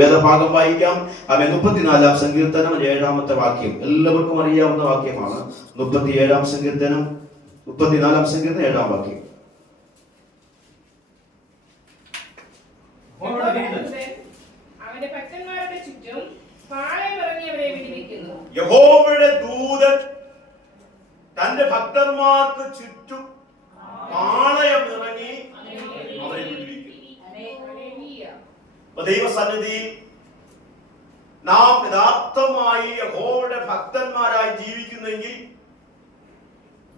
വേദഭാഗം വായിക്കാം. 34-ാം സങ്കീർത്തനം 7-ാമത്തെ വാക്യം എല്ലാവർക്കും അറിയാവുന്ന വാക്യമാണ്. 37-ാം സങ്കീർത്തനം 34-ാം സങ്കീർത്തനം 7-ാം വാക്യം. യഹോവയുടെ ദൂതൻ തന്റെ ഭക്തന്മാർക്ക് ചുറ്റും പാളയം ഇറങ്ങി അവരെ വിടുവിക്കും. ദൈവസന്നിധിയിൽ നാം യഥാർത്ഥമായി യഹോവയുടെ ഭക്തന്മാരായി ജീവിക്കുന്നെങ്കിൽ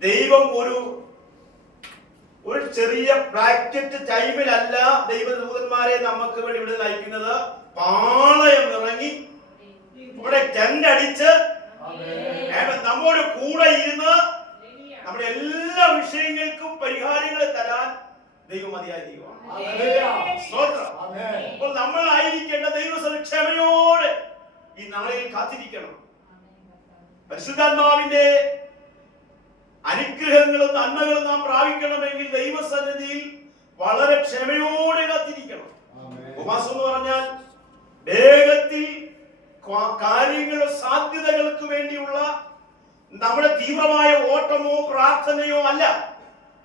ദൈവം ഒരു ചെറിയ ബ്രാക്കറ്റ് ടൈമിലല്ല ദൈവദൂതന്മാരെ നമുക്ക് വേണ്ടി ഇവിടെ നയിക്കുന്നത്. പാളയം ഇറങ്ങി ഇവിടെ ടെന്റ് അടിച്ച് നമ്മുടെ കൂടെ ഇരുന്ന് നമ്മുടെ എല്ലാ വിഷയങ്ങൾക്കും പരിഹാരങ്ങൾ തരാൻ ദൈവം മതിയായ ദൈവമാണ്. അപ്പോൾ നമ്മൾ ആയിരിക്കേണ്ട ദൈവസഭ ക്ഷമയോടെ ഈ നാളിൽ കാത്തിരിക്കണം. പരിശുദ്ധാത്മാവിന്റെ അനുഗ്രഹങ്ങളും നന്മകളും നാം പ്രാപിക്കണമെങ്കിൽ ദൈവസന്നിധിയിൽ വളരെ ക്ഷമയോടെ കാത്തിരിക്കണം. ഉപവാസം എന്ന് പറഞ്ഞാൽ വേഗത്തിൽ കാര്യങ്ങളുടെ സാധ്യതകൾക്ക് വേണ്ടിയുള്ള നമ്മുടെ തീവ്രമായ ഓട്ടമോ പ്രാർത്ഥനയോ അല്ല.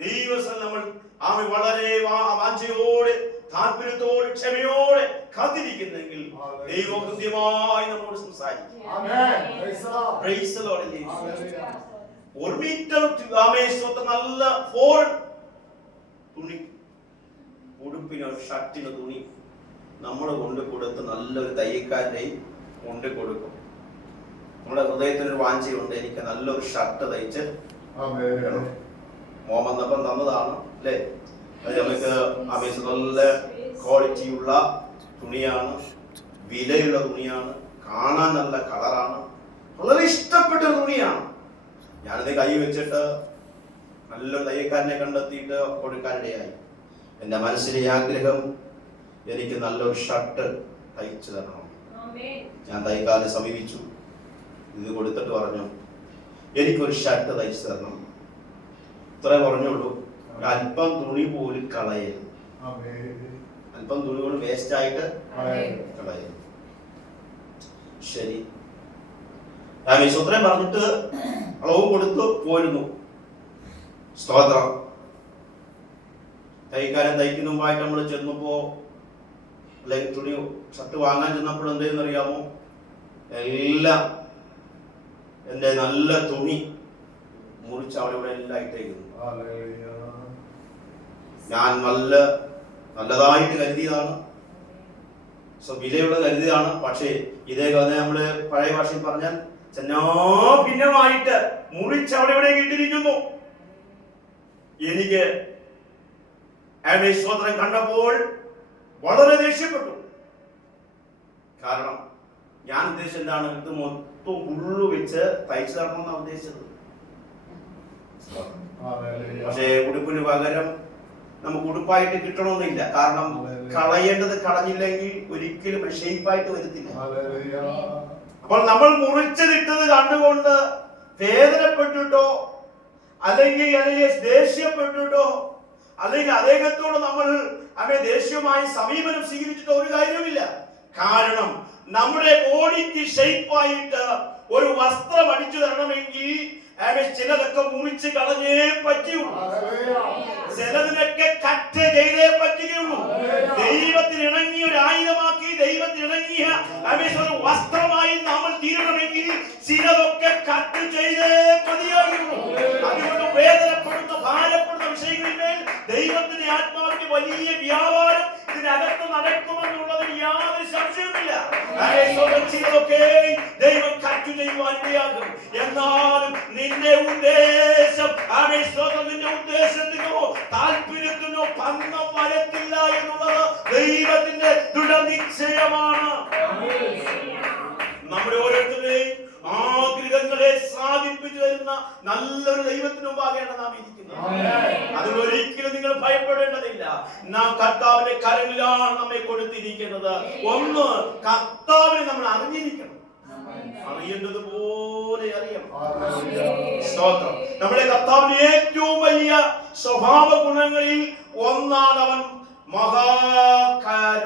ദൈവസന്നിധിയിൽ നമ്മൾ വളരെ വാഞ്ചയോടെ താല്പര്യത്തോടെ ക്ഷമയോടെ കാത്തിരിക്കുന്നെങ്കിൽ ദൈവം കൃത്യമായി നമ്മോട് സംസാരിക്കും. 1 മീറ്റർ നല്ല ഫോറിൻ തുണി, ഉടുപ്പിനോ ഷർട്ടിനോ തുണി നമ്മൾ കൊണ്ട് കൊടുത്ത് നല്ലൊരു തയ്യക്കാരനെ കൊണ്ട് കൊടുക്കും. നമ്മുടെ ഹൃദയത്തിനൊരു വാഞ്ചയുണ്ട്, എനിക്ക് നല്ലൊരു ഷർട്ട് തയ്ച്ച് മോമെന്നപ്പം തന്നതാണ് അല്ലേ. അത് നമുക്ക് നല്ല ക്വാളിറ്റിയുള്ള തുണിയാണ്, വിലയുള്ള തുണിയാണ്, കാണാൻ നല്ല കളറാണ്, വളരെ ഇഷ്ടപ്പെട്ട തുണിയാണ്. ഞാനത് കൈ വെച്ചിട്ട് നല്ലൊരു തയ്യക്കാരനെ കണ്ടെത്തിയിട്ട് കൊടുക്കാനിടയായി. എൻ്റെ മനസ്സിലെ ആഗ്രഹം എനിക്ക് നല്ലൊരു ഷർട്ട് തയ്ച്ചു തരണം. ഞാൻ തയ്യക്കാരനെ സമീപിച്ചു, ഇത് കൊടുത്തിട്ട് പറഞ്ഞു എനിക്കൊരു ഷർട്ട് തയ്ച്ചു തരണം. ഇത്രേ പറഞ്ഞുള്ളൂ. അല്പം തുണി പോലും കളയരുത്, അല്പം തുണി പോലും വേസ്റ്റ് ആയിട്ട് കളയരുത്. ശരി, ഉത്തരം പറഞ്ഞിട്ട് അളവും കൊടുത്തു പോരുന്നു. സ്തോത്രം. തയ്ക്കാരൻ തയ്ക്കുന്ന മുമ്പായിട്ട് നമ്മൾ ചെന്നപ്പോ അല്ലെങ്കിൽ തുണി ഷർട്ട് വാങ്ങാൻ ചെന്നപ്പോൾ എന്തെന്ന് അറിയാമോ, എല്ലാം എന്റെ നല്ല തുണി മുറിച്ച് അവിടെ ഇവിടെ എല്ലാം ഇട്ടേക്കുന്നു. ഞാൻ നല്ലതായിട്ട് കരുതിയതാണ്, വിലയുള്ള കരുതിയതാണ്. പക്ഷേ ഇതേ കഥ നമ്മള് പഴയ ഭാഷയിൽ പറഞ്ഞാൽ ഭിന്നമായിട്ട് മുറിച്ച് അവിടെ ഇവിടെ ഇട്ടിരിക്കുന്നു. എനിക്ക് സ്വതന്ത്രം കണ്ടപ്പോൾ വളരെ ദേഷ്യപ്പെട്ടു. കാരണം ഞാൻ ഉദ്ദേശിച്ചത് എന്താണ്, ഇത് മൊത്തം ഉള്ളു വെച്ച് തയ്ച്ചു തരണമെന്നാണ് ഉദ്ദേശിച്ചത്. പക്ഷേ ഉടുപ്പിന് പകരം നമുക്ക് ഉടുപ്പായിട്ട് കിട്ടണമെന്നില്ല. കാരണം കളയേണ്ടത് കളഞ്ഞില്ലെങ്കിൽ ഒരിക്കലും ഷേപ്പായിട്ട് വരത്തില്ല. അപ്പോൾ നമ്മൾ മുറിച്ചതിട്ടത് കണ്ടുകൊണ്ട് വേദനപ്പെട്ടിട്ടോ അല്ലെങ്കിൽ ദേഷ്യപ്പെട്ടിട്ടോ അല്ലെങ്കിൽ അദ്ദേഹത്തോട് നമ്മൾ ദേഷ്യമായി സമീപനം സ്വീകരിച്ചിട്ടോ ഒരു കാര്യവുമില്ല. കാരണം നമ്മുടെ ബോഡിക്ക് ഷേപ്പായിട്ട് ഒരു വസ്ത്രം അടിച്ചു തരണമെങ്കിൽ ചിലതൊക്കെ മുറിച്ച് കളഞ്ഞേ പറ്റുള്ളൂ, ചിലതിനൊക്കെ കട്ട് ചെയ്തേ പറ്റുകയുള്ളൂ. ദൈവത്തിന് ഇണങ്ങിയ ഒരു ആയുധമാക്കി ദൈവത്തിന് ഇണങ്ങിയ ഒരു വസ്ത്രമായി നമ്മൾ തീരണമെങ്കിൽ ചിലതൊക്കെ കട്ട് ചെയ്തേ മതിയാകുള്ളൂ. അതുകൊണ്ട് വേദനപ്പെടുന്ന ഭാരപ്പെടുന്ന വിഷയങ്ങളിന്മേൽ ദൈവത്തിന്റെ ആത്മാവിന്റെ വലിയ വ്യാപാരം ഇതിനകത്ത് നടക്കുമെന്നുള്ളതിന് യാതൊരു സംശയവുമില്ല. ചിലതൊക്കെ ദൈവം കട്ട് ചെയ്യുവാൻ ഇടയാകും. എന്നാലും നിന്റെ ഉദ്ദേശം നിന്റെ ഉദ്ദേശത്തിനോ താല്പര്യത്തിനോ ഭംഗം വരത്തില്ല എന്നുള്ളത് ദൈവത്തിന്റെ ദൃഢനിശ്ചയമാണ്. നമ്മുടെ ഓരോരുത്തരുടെയും ആഗ്രഹങ്ങളെ സാധിപ്പിച്ചു തരുന്ന നല്ലൊരു ദൈവത്തിന് മുമ്പാകെയാണ് നാം ഇരിക്കുന്നത്. അതിലൊരിക്കലും നിങ്ങൾ ഭയപ്പെടേണ്ടതില്ല. നാം കർത്താവിന്റെ കരങ്ങളിലാണ് നമ്മെ കൊടുത്തിരിക്കുന്നത്. ഒന്ന്, കർത്താവിനെ നമ്മൾ അറിഞ്ഞിരിക്കണം, അറിയേണ്ടതുപോലെ അറിയണം. സ്തോത്രം. നമ്മുടെ കർത്താവിന്റെ ഏറ്റവും വലിയ സ്വഭാവ ഗുണങ്ങളിൽ ഒന്നാണ് അവൻ മഹാകാരുണ്യമുള്ള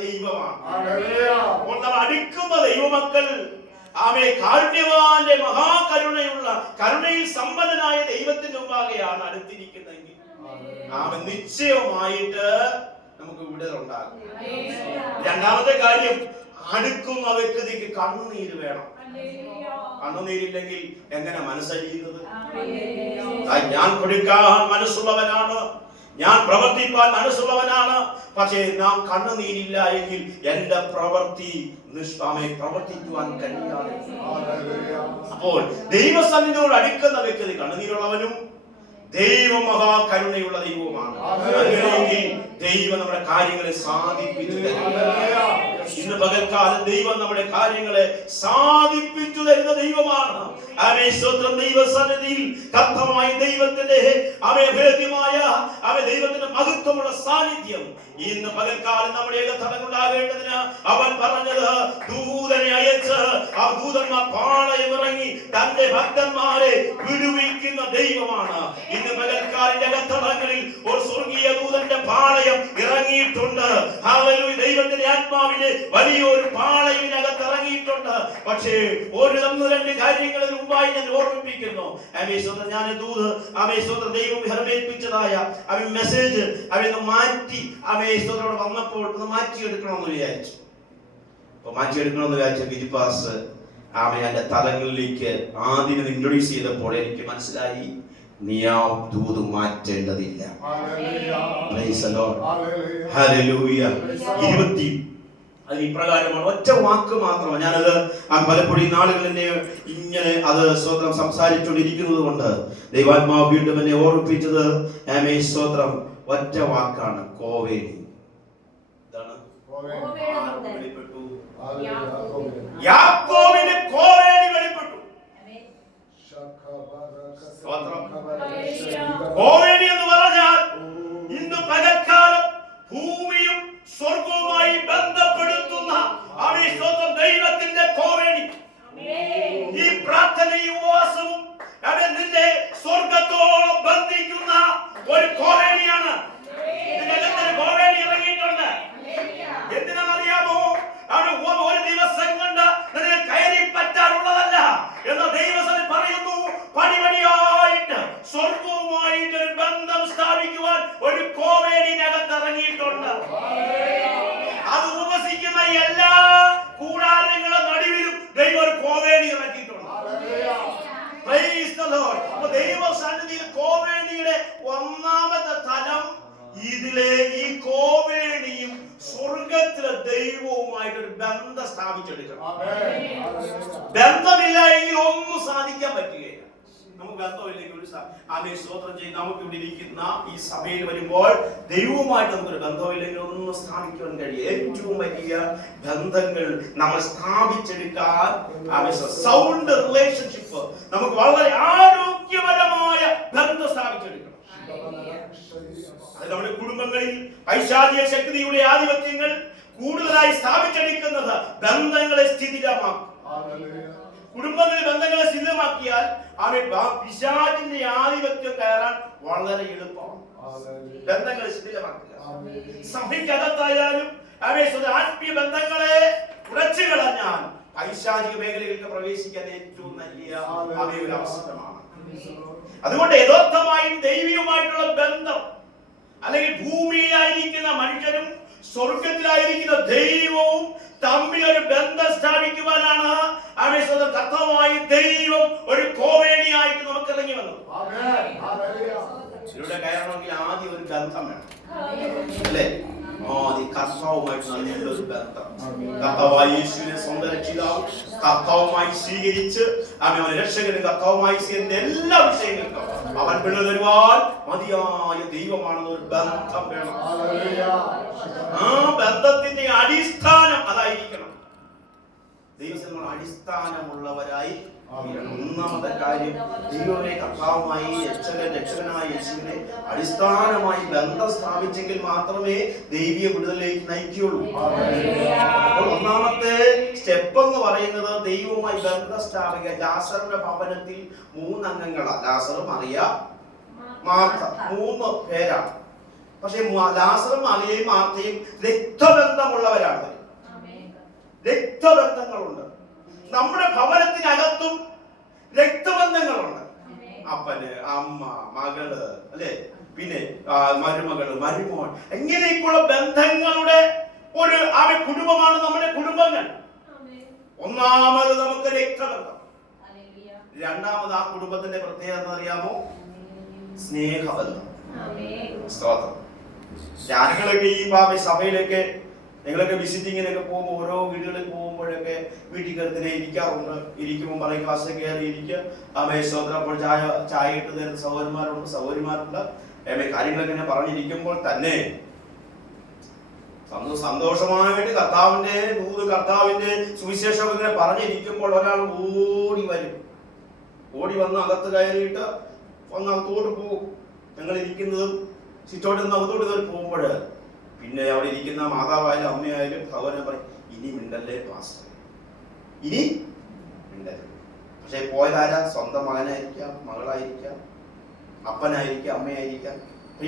ദൈവമാണ്. അപ്പോൾ നമ്മൾ അടുക്കുന്ന ദൈവമക്കൾ കാരുണ്യവാന്റെ മഹാകരുണയുള്ള കരുണയിൽ സമ്പന്നനായ ദൈവത്തിന്റെ മുമ്പാകെയാണ് അടുത്തിരിക്കുന്നതെങ്കിൽ നിശ്ചയമായിട്ട് നമുക്ക് വിടുതൽ ഉണ്ടാകും. രണ്ടാമത്തെ കാര്യം, അടുക്കുന്ന വ്യക്തിക്ക് കണ്ണുനീര് വേണം. കണ്ണുനീരില്ലെങ്കിൽ എങ്ങനെ മനസ്സലിയുന്നത്? ഞാൻ കൊടുക്കാൻ മനസ്സുള്ളവനാണ്, ഞാൻ പ്രവർത്തിപ്പാൻ മനസ്സുള്ളവനാണ്. പക്ഷേ നാം കണ്ണുനീരില്ല എങ്കിൽ എന്റെ പ്രവൃത്തി പ്രവർത്തിക്കുവാൻ കഴിയാതെ. അപ്പോൾ ദൈവസന്നിധിയോട് അടുക്കുന്ന വ്യക്തി കണ്ണുനീരുള്ളവനും ദൈവം മഹാകരുണയുള്ള ദൈവവുമാണ്. അങ്ങനെയെങ്കിൽ ദൈവം നമ്മുടെ കാര്യങ്ങളെ സാധിപ്പിച്ചു തരും. ഇന്ന് പകൽക്കാലം ദൈവം നമ്മുടെ കാര്യങ്ങളെ സാധിപ്പിച്ചു തരുന്ന ദൈവമാണ്. സ്വന്തം ദൈവസന്നിധിയിൽ കർത്താവായ ദൈവത്തിന്റെ അഭേദ്യമായ ദൈവത്തിന്റെ മഹത്വമുള്ള സാന്നിധ്യം ഇന്ന് പകൽക്കാലം നമ്മുടെ തടങ്ങുണ്ടാകേണ്ടതിന് അവൻ പറഞ്ഞത് ദൂതനെ അയച്ച് ആ ദൂതന്മാർ പാളയമിറങ്ങി തന്റെ ഭക്തന്മാരെ വിടുവിക്കുന്ന ദൈവമാണ്. ഇന്ന് പകൽക്കാലിന്റെ അകത്തളങ്ങളിൽ ഒരു സ്വർഗീയ ദൂതന്റെ പാളയം ഇറങ്ങിയിട്ടുണ്ട്. ദൈവത്തിന്റെ ആത്മാവിന് വലിയൊരു പാളയത്തിനകത്ത് ഇറങ്ങിയിട്ടുണ്ട്. പക്ഷേ ഒരു രണ്ട് കാര്യങ്ങളിൽ മുമ്പായി ഞാൻ ഓർമ്മിപ്പിക്കുന്നു. ഞാൻ ദൈവം ഹർമേൽപ്പിച്ചതായ മെസ്സേജ് അവന്ന് മാറ്റി വന്നപ്പോൾ ഒന്ന് മാറ്റിയെടുക്കണമെന്ന് വിചാരിച്ചു. അപ്പൊ മാറ്റിയെടുക്കണമെന്ന് വിചാരിച്ച ഗിരിപാസ് എന്റെ തലങ്ങളിലേക്ക് ആദ്യം ഇൻട്രൊഡ്യൂസ് ചെയ്തപ്പോൾ എനിക്ക് മനസ്സിലായി, നീ ആ ദൂത് മാറ്റേണ്ടതില്ല. അത് ഇപ്രകാരമാണ്, ഒറ്റ വാക്ക് മാത്രമാണ്. ഞാനത് പലപ്പോഴും നാളുകൾ എന്നെ ഇങ്ങനെ അത് സ്വതന്ത്രം സംസാരിച്ചുകൊണ്ടിരിക്കുന്നത് കൊണ്ട് ദൈവാത്മാവ് വീണ്ടും എന്നെ ഓർമ്മിപ്പിച്ചത് സ്വതന്ത്രം ഒറ്റ വാക്കാണ്, കോവേലി. വെളിപ്പെട്ടു, യാക്കോബിന് കോവേലി വെളിപ്പെട്ടു. കോവേലി എന്ന് പറഞ്ഞാൽ ഇന്ന് പകൽക്കാലം ഭൂമിയും സ്വർഗവുമായി ബന്ധപ്പെടുത്തുന്ന ദൈവത്തിന്റെ കോവേലി. ഈ പ്രാർത്ഥനയും ഉപവാസവും നിന്നെ സ്വർഗത്തോളം ബന്ധിക്കുന്ന ഒരു കോവേലിയാണ്. കോവേലി ഇറങ്ങിയിട്ടുണ്ട്. എന്തിനാണെന്നറിയാമോ? ഒരു ദിവസം കൊണ്ട് നിനക്ക് കയറി പറ്റാനുള്ളതല്ല എന്ന് ദൈവസഭ പറയുന്നു. പടിപടിയായിട്ട് സ്വർഗവുമായിട്ട് ഒരു ബന്ധം സ്ഥാപിക്കുവാൻ ഒരു കോവേലിനകത്ത് ഇറങ്ങിയിട്ടുണ്ട്. അത് ഉപവസിക്കുന്ന എല്ലാ കൂടാരങ്ങളുടെ നടുവിലും ദൈവം ഒരു കോവേലി ഇറക്കിയിട്ടുണ്ട്. ദൈവ സന്നിധിയിൽ കോവേലിയുടെ ഒന്നാമത്തെ തലം ഇതിലെ ഈ കോവേലിയും സ്വർഗത്തിലെ ദൈവവുമായിട്ടൊരു ബന്ധം സ്ഥാപിച്ചെടുക്കണം. ബന്ധമില്ല എങ്കിൽ ഒന്നും സാധിക്കാൻ പറ്റുകയില്ല. നമുക്ക് ബന്ധമില്ലെങ്കിൽ ഒരു സ്തോത്രം ചെയ്ത് നമുക്ക് ഇവിടെ ഇരിക്കുന്ന ഈ സഭയിൽ വരുമ്പോൾ ദൈവവുമായിട്ട് നമുക്കൊരു ബന്ധമില്ലെങ്കിൽ ഒന്നും സ്ഥാപിക്കാൻ കഴിയും. ഏറ്റവും വലിയ ബന്ധങ്ങൾ നമ്മൾ സ്ഥാപിച്ചെടുക്കാൻ സൗണ്ട് റിലേഷൻഷിപ്പ്, നമുക്ക് വളരെ ആരോഗ്യപരമായ ബന്ധം സ്ഥാപിച്ചെടുക്കണം. അത് നമ്മുടെ കുടുംബങ്ങളിൽ പൈശാചിക ശക്തിയുടെ ആധിപത്യങ്ങൾ കൂടുതലായി സ്ഥാപിച്ചെടുക്കുന്നത് ബന്ധങ്ങളെ സ്ഥിതിരമാക്കും. കുടുംബങ്ങളിൽ ബന്ധങ്ങളെ സ്ഥിരമാക്കിയാൽ പിശാചിന്റെ ആധിപത്യം കയറാൻ വളരെ എളുപ്പമാണ്. ബന്ധങ്ങളെ സ്ഥിരമാക്കുക. സഭയ്ക്കകത്തായാലും ആത്മീയ ബന്ധങ്ങളെ ഉറച്ചു കളഞ്ഞാൽ പൈശാചിക മേഖലകളിലേക്ക് പ്രവേശിക്കാൻ ഏറ്റവും നല്ല ഒരു അവസരമാണ്. അതുകൊണ്ട് യഥാർത്ഥമായും ദൈവികമായിട്ടുള്ള ബന്ധം, അല്ലെങ്കിൽ ഭൂമിയിലായിരിക്കുന്ന മനുഷ്യനും സ്വർഗത്തിലായിരിക്കുന്ന ദൈവവും തമ്മിൽ ഒരു ബന്ധം സ്ഥാപിക്കുവാനാണ് കർത്താവായ ദൈവം ഒരു കോവേലിയായിട്ട് നമുക്ക് ഇറങ്ങി വന്നത്. ഇവിടെ കയറണമെങ്കിൽ ആദ്യം ഒരു ബന്ധം വേണം, അല്ലേ? കർത്താവുമായിട്ട് നല്ലൊരു ബന്ധം. കർത്താവായ യേശുവിനെ സ്വന്തം രക്ഷിതാവും കർത്താവുമായി സ്വീകരിച്ച് അവനെ രക്ഷകനും കർത്താവുമായി സ്വീകരിച്ച എല്ലാ വിഷയങ്ങൾക്കും അവൻ വിടുതൽ തരുവാൻ മതിയായ ദൈവമാണെന്ന് ഒരു ബന്ധം വേണം. ആ ബന്ധത്തിന്റെ അടിസ്ഥാനം അതായിരിക്കണം. ദൈവം അടിസ്ഥാനമുള്ളവരായി. ഒന്നാമത്തെ കാര്യം, ദൈവമേ കർത്താവുമായി രക്ഷകനായ യേശുവിനെ അടിസ്ഥാനമായി ബന്ധം സ്ഥാപിച്ചെങ്കിൽ മാത്രമേ ദൈവീയ വിടുതലിലേക്ക് നയിക്കുകയുള്ളൂ. അപ്പോൾ ഒന്നാമത്തെ സ്റ്റെപ്പ് എന്ന് പറയുന്നത് ദൈവവുമായി ബന്ധം സ്ഥാപിക്കുക. ലാസറിന്റെ ഭവനത്തിൽ 3 അംഗങ്ങളാണ്. ലാസർ, മറിയ, മാർത്ത, 3 പേരാണ്. പക്ഷെ ലാസറും മറിയയും മാർത്തയും രക്തബന്ധമുള്ളവരാണ്. രക്തബന്ധങ്ങളുണ്ട്. നമ്മുടെ ഭവനത്തിനകത്തും രക്തബന്ധങ്ങളുണ്ട്. അപ്പന്, അമ്മ, മകള്, അല്ലെ, പിന്നെ മരുമകള്, മരുമോൻ, ഇങ്ങനെയൊക്കെയുള്ള ബന്ധങ്ങളുടെ ഒരു കുടുംബമാണ് നമ്മുടെ കുടുംബങ്ങൾ. ഒന്നാമത് നമുക്ക് രക്തബന്ധം. രണ്ടാമത് ആ കുടുംബത്തിന്റെ പ്രത്യേകത അറിയാമോ? സ്നേഹബന്ധം. സ്തോത്രം. ഞാനുകളൊക്കെ ഈ സഭയിലൊക്കെ നിങ്ങളൊക്കെ വിസിറ്റിങ്ങിനൊക്കെ പോകുമ്പോൾ ഓരോ വീടുകളിൽ പോകുമ്പോഴൊക്കെ വീട്ടിൽ കയറി ഇരിക്കാറുണ്ട്. ഇരിക്കുമ്പോൾ പറയും ക്ലാസ്സിൽ കയറി ഇരിക്കുക. സ്തോത്രം. അപ്പോൾ ചായ ഇട്ട് തരുന്ന സഹോദരിമാരുണ്ട്. കാര്യങ്ങളൊക്കെ ഇങ്ങനെ പറഞ്ഞിരിക്കുമ്പോൾ തന്നെ സന്തോഷമായിട്ട് കർത്താവിന്റെ സുവിശേഷം ഇങ്ങനെ പറഞ്ഞിരിക്കുമ്പോൾ ഒരാൾ ഓടി വരും. ഓടി വന്ന് അകത്ത് കയറിയിട്ട് ഒന്ന് അകത്തോട്ട് പോകും. ഞങ്ങൾ ഇരിക്കുന്നതും ചുറ്റോട്ട് നിന്ന് അകത്തോട്ട് കയറി പോകുമ്പോൾ പിന്നെ അവിടെ ഇരിക്കുന്ന മാതാവായാലും അമ്മയായാലും ഭഗവാനെ പറയും, ഇനി മിണ്ടല്ലേ പാസ്റ്റർ, ഇനി മിണ്ടല്ലേ. പക്ഷെ പോയതാരാ? സ്വന്തം മകനായിരിക്കാം, മകളായിരിക്കാം, അപ്പനായിരിക്കാം, അമ്മയായിരിക്കാം.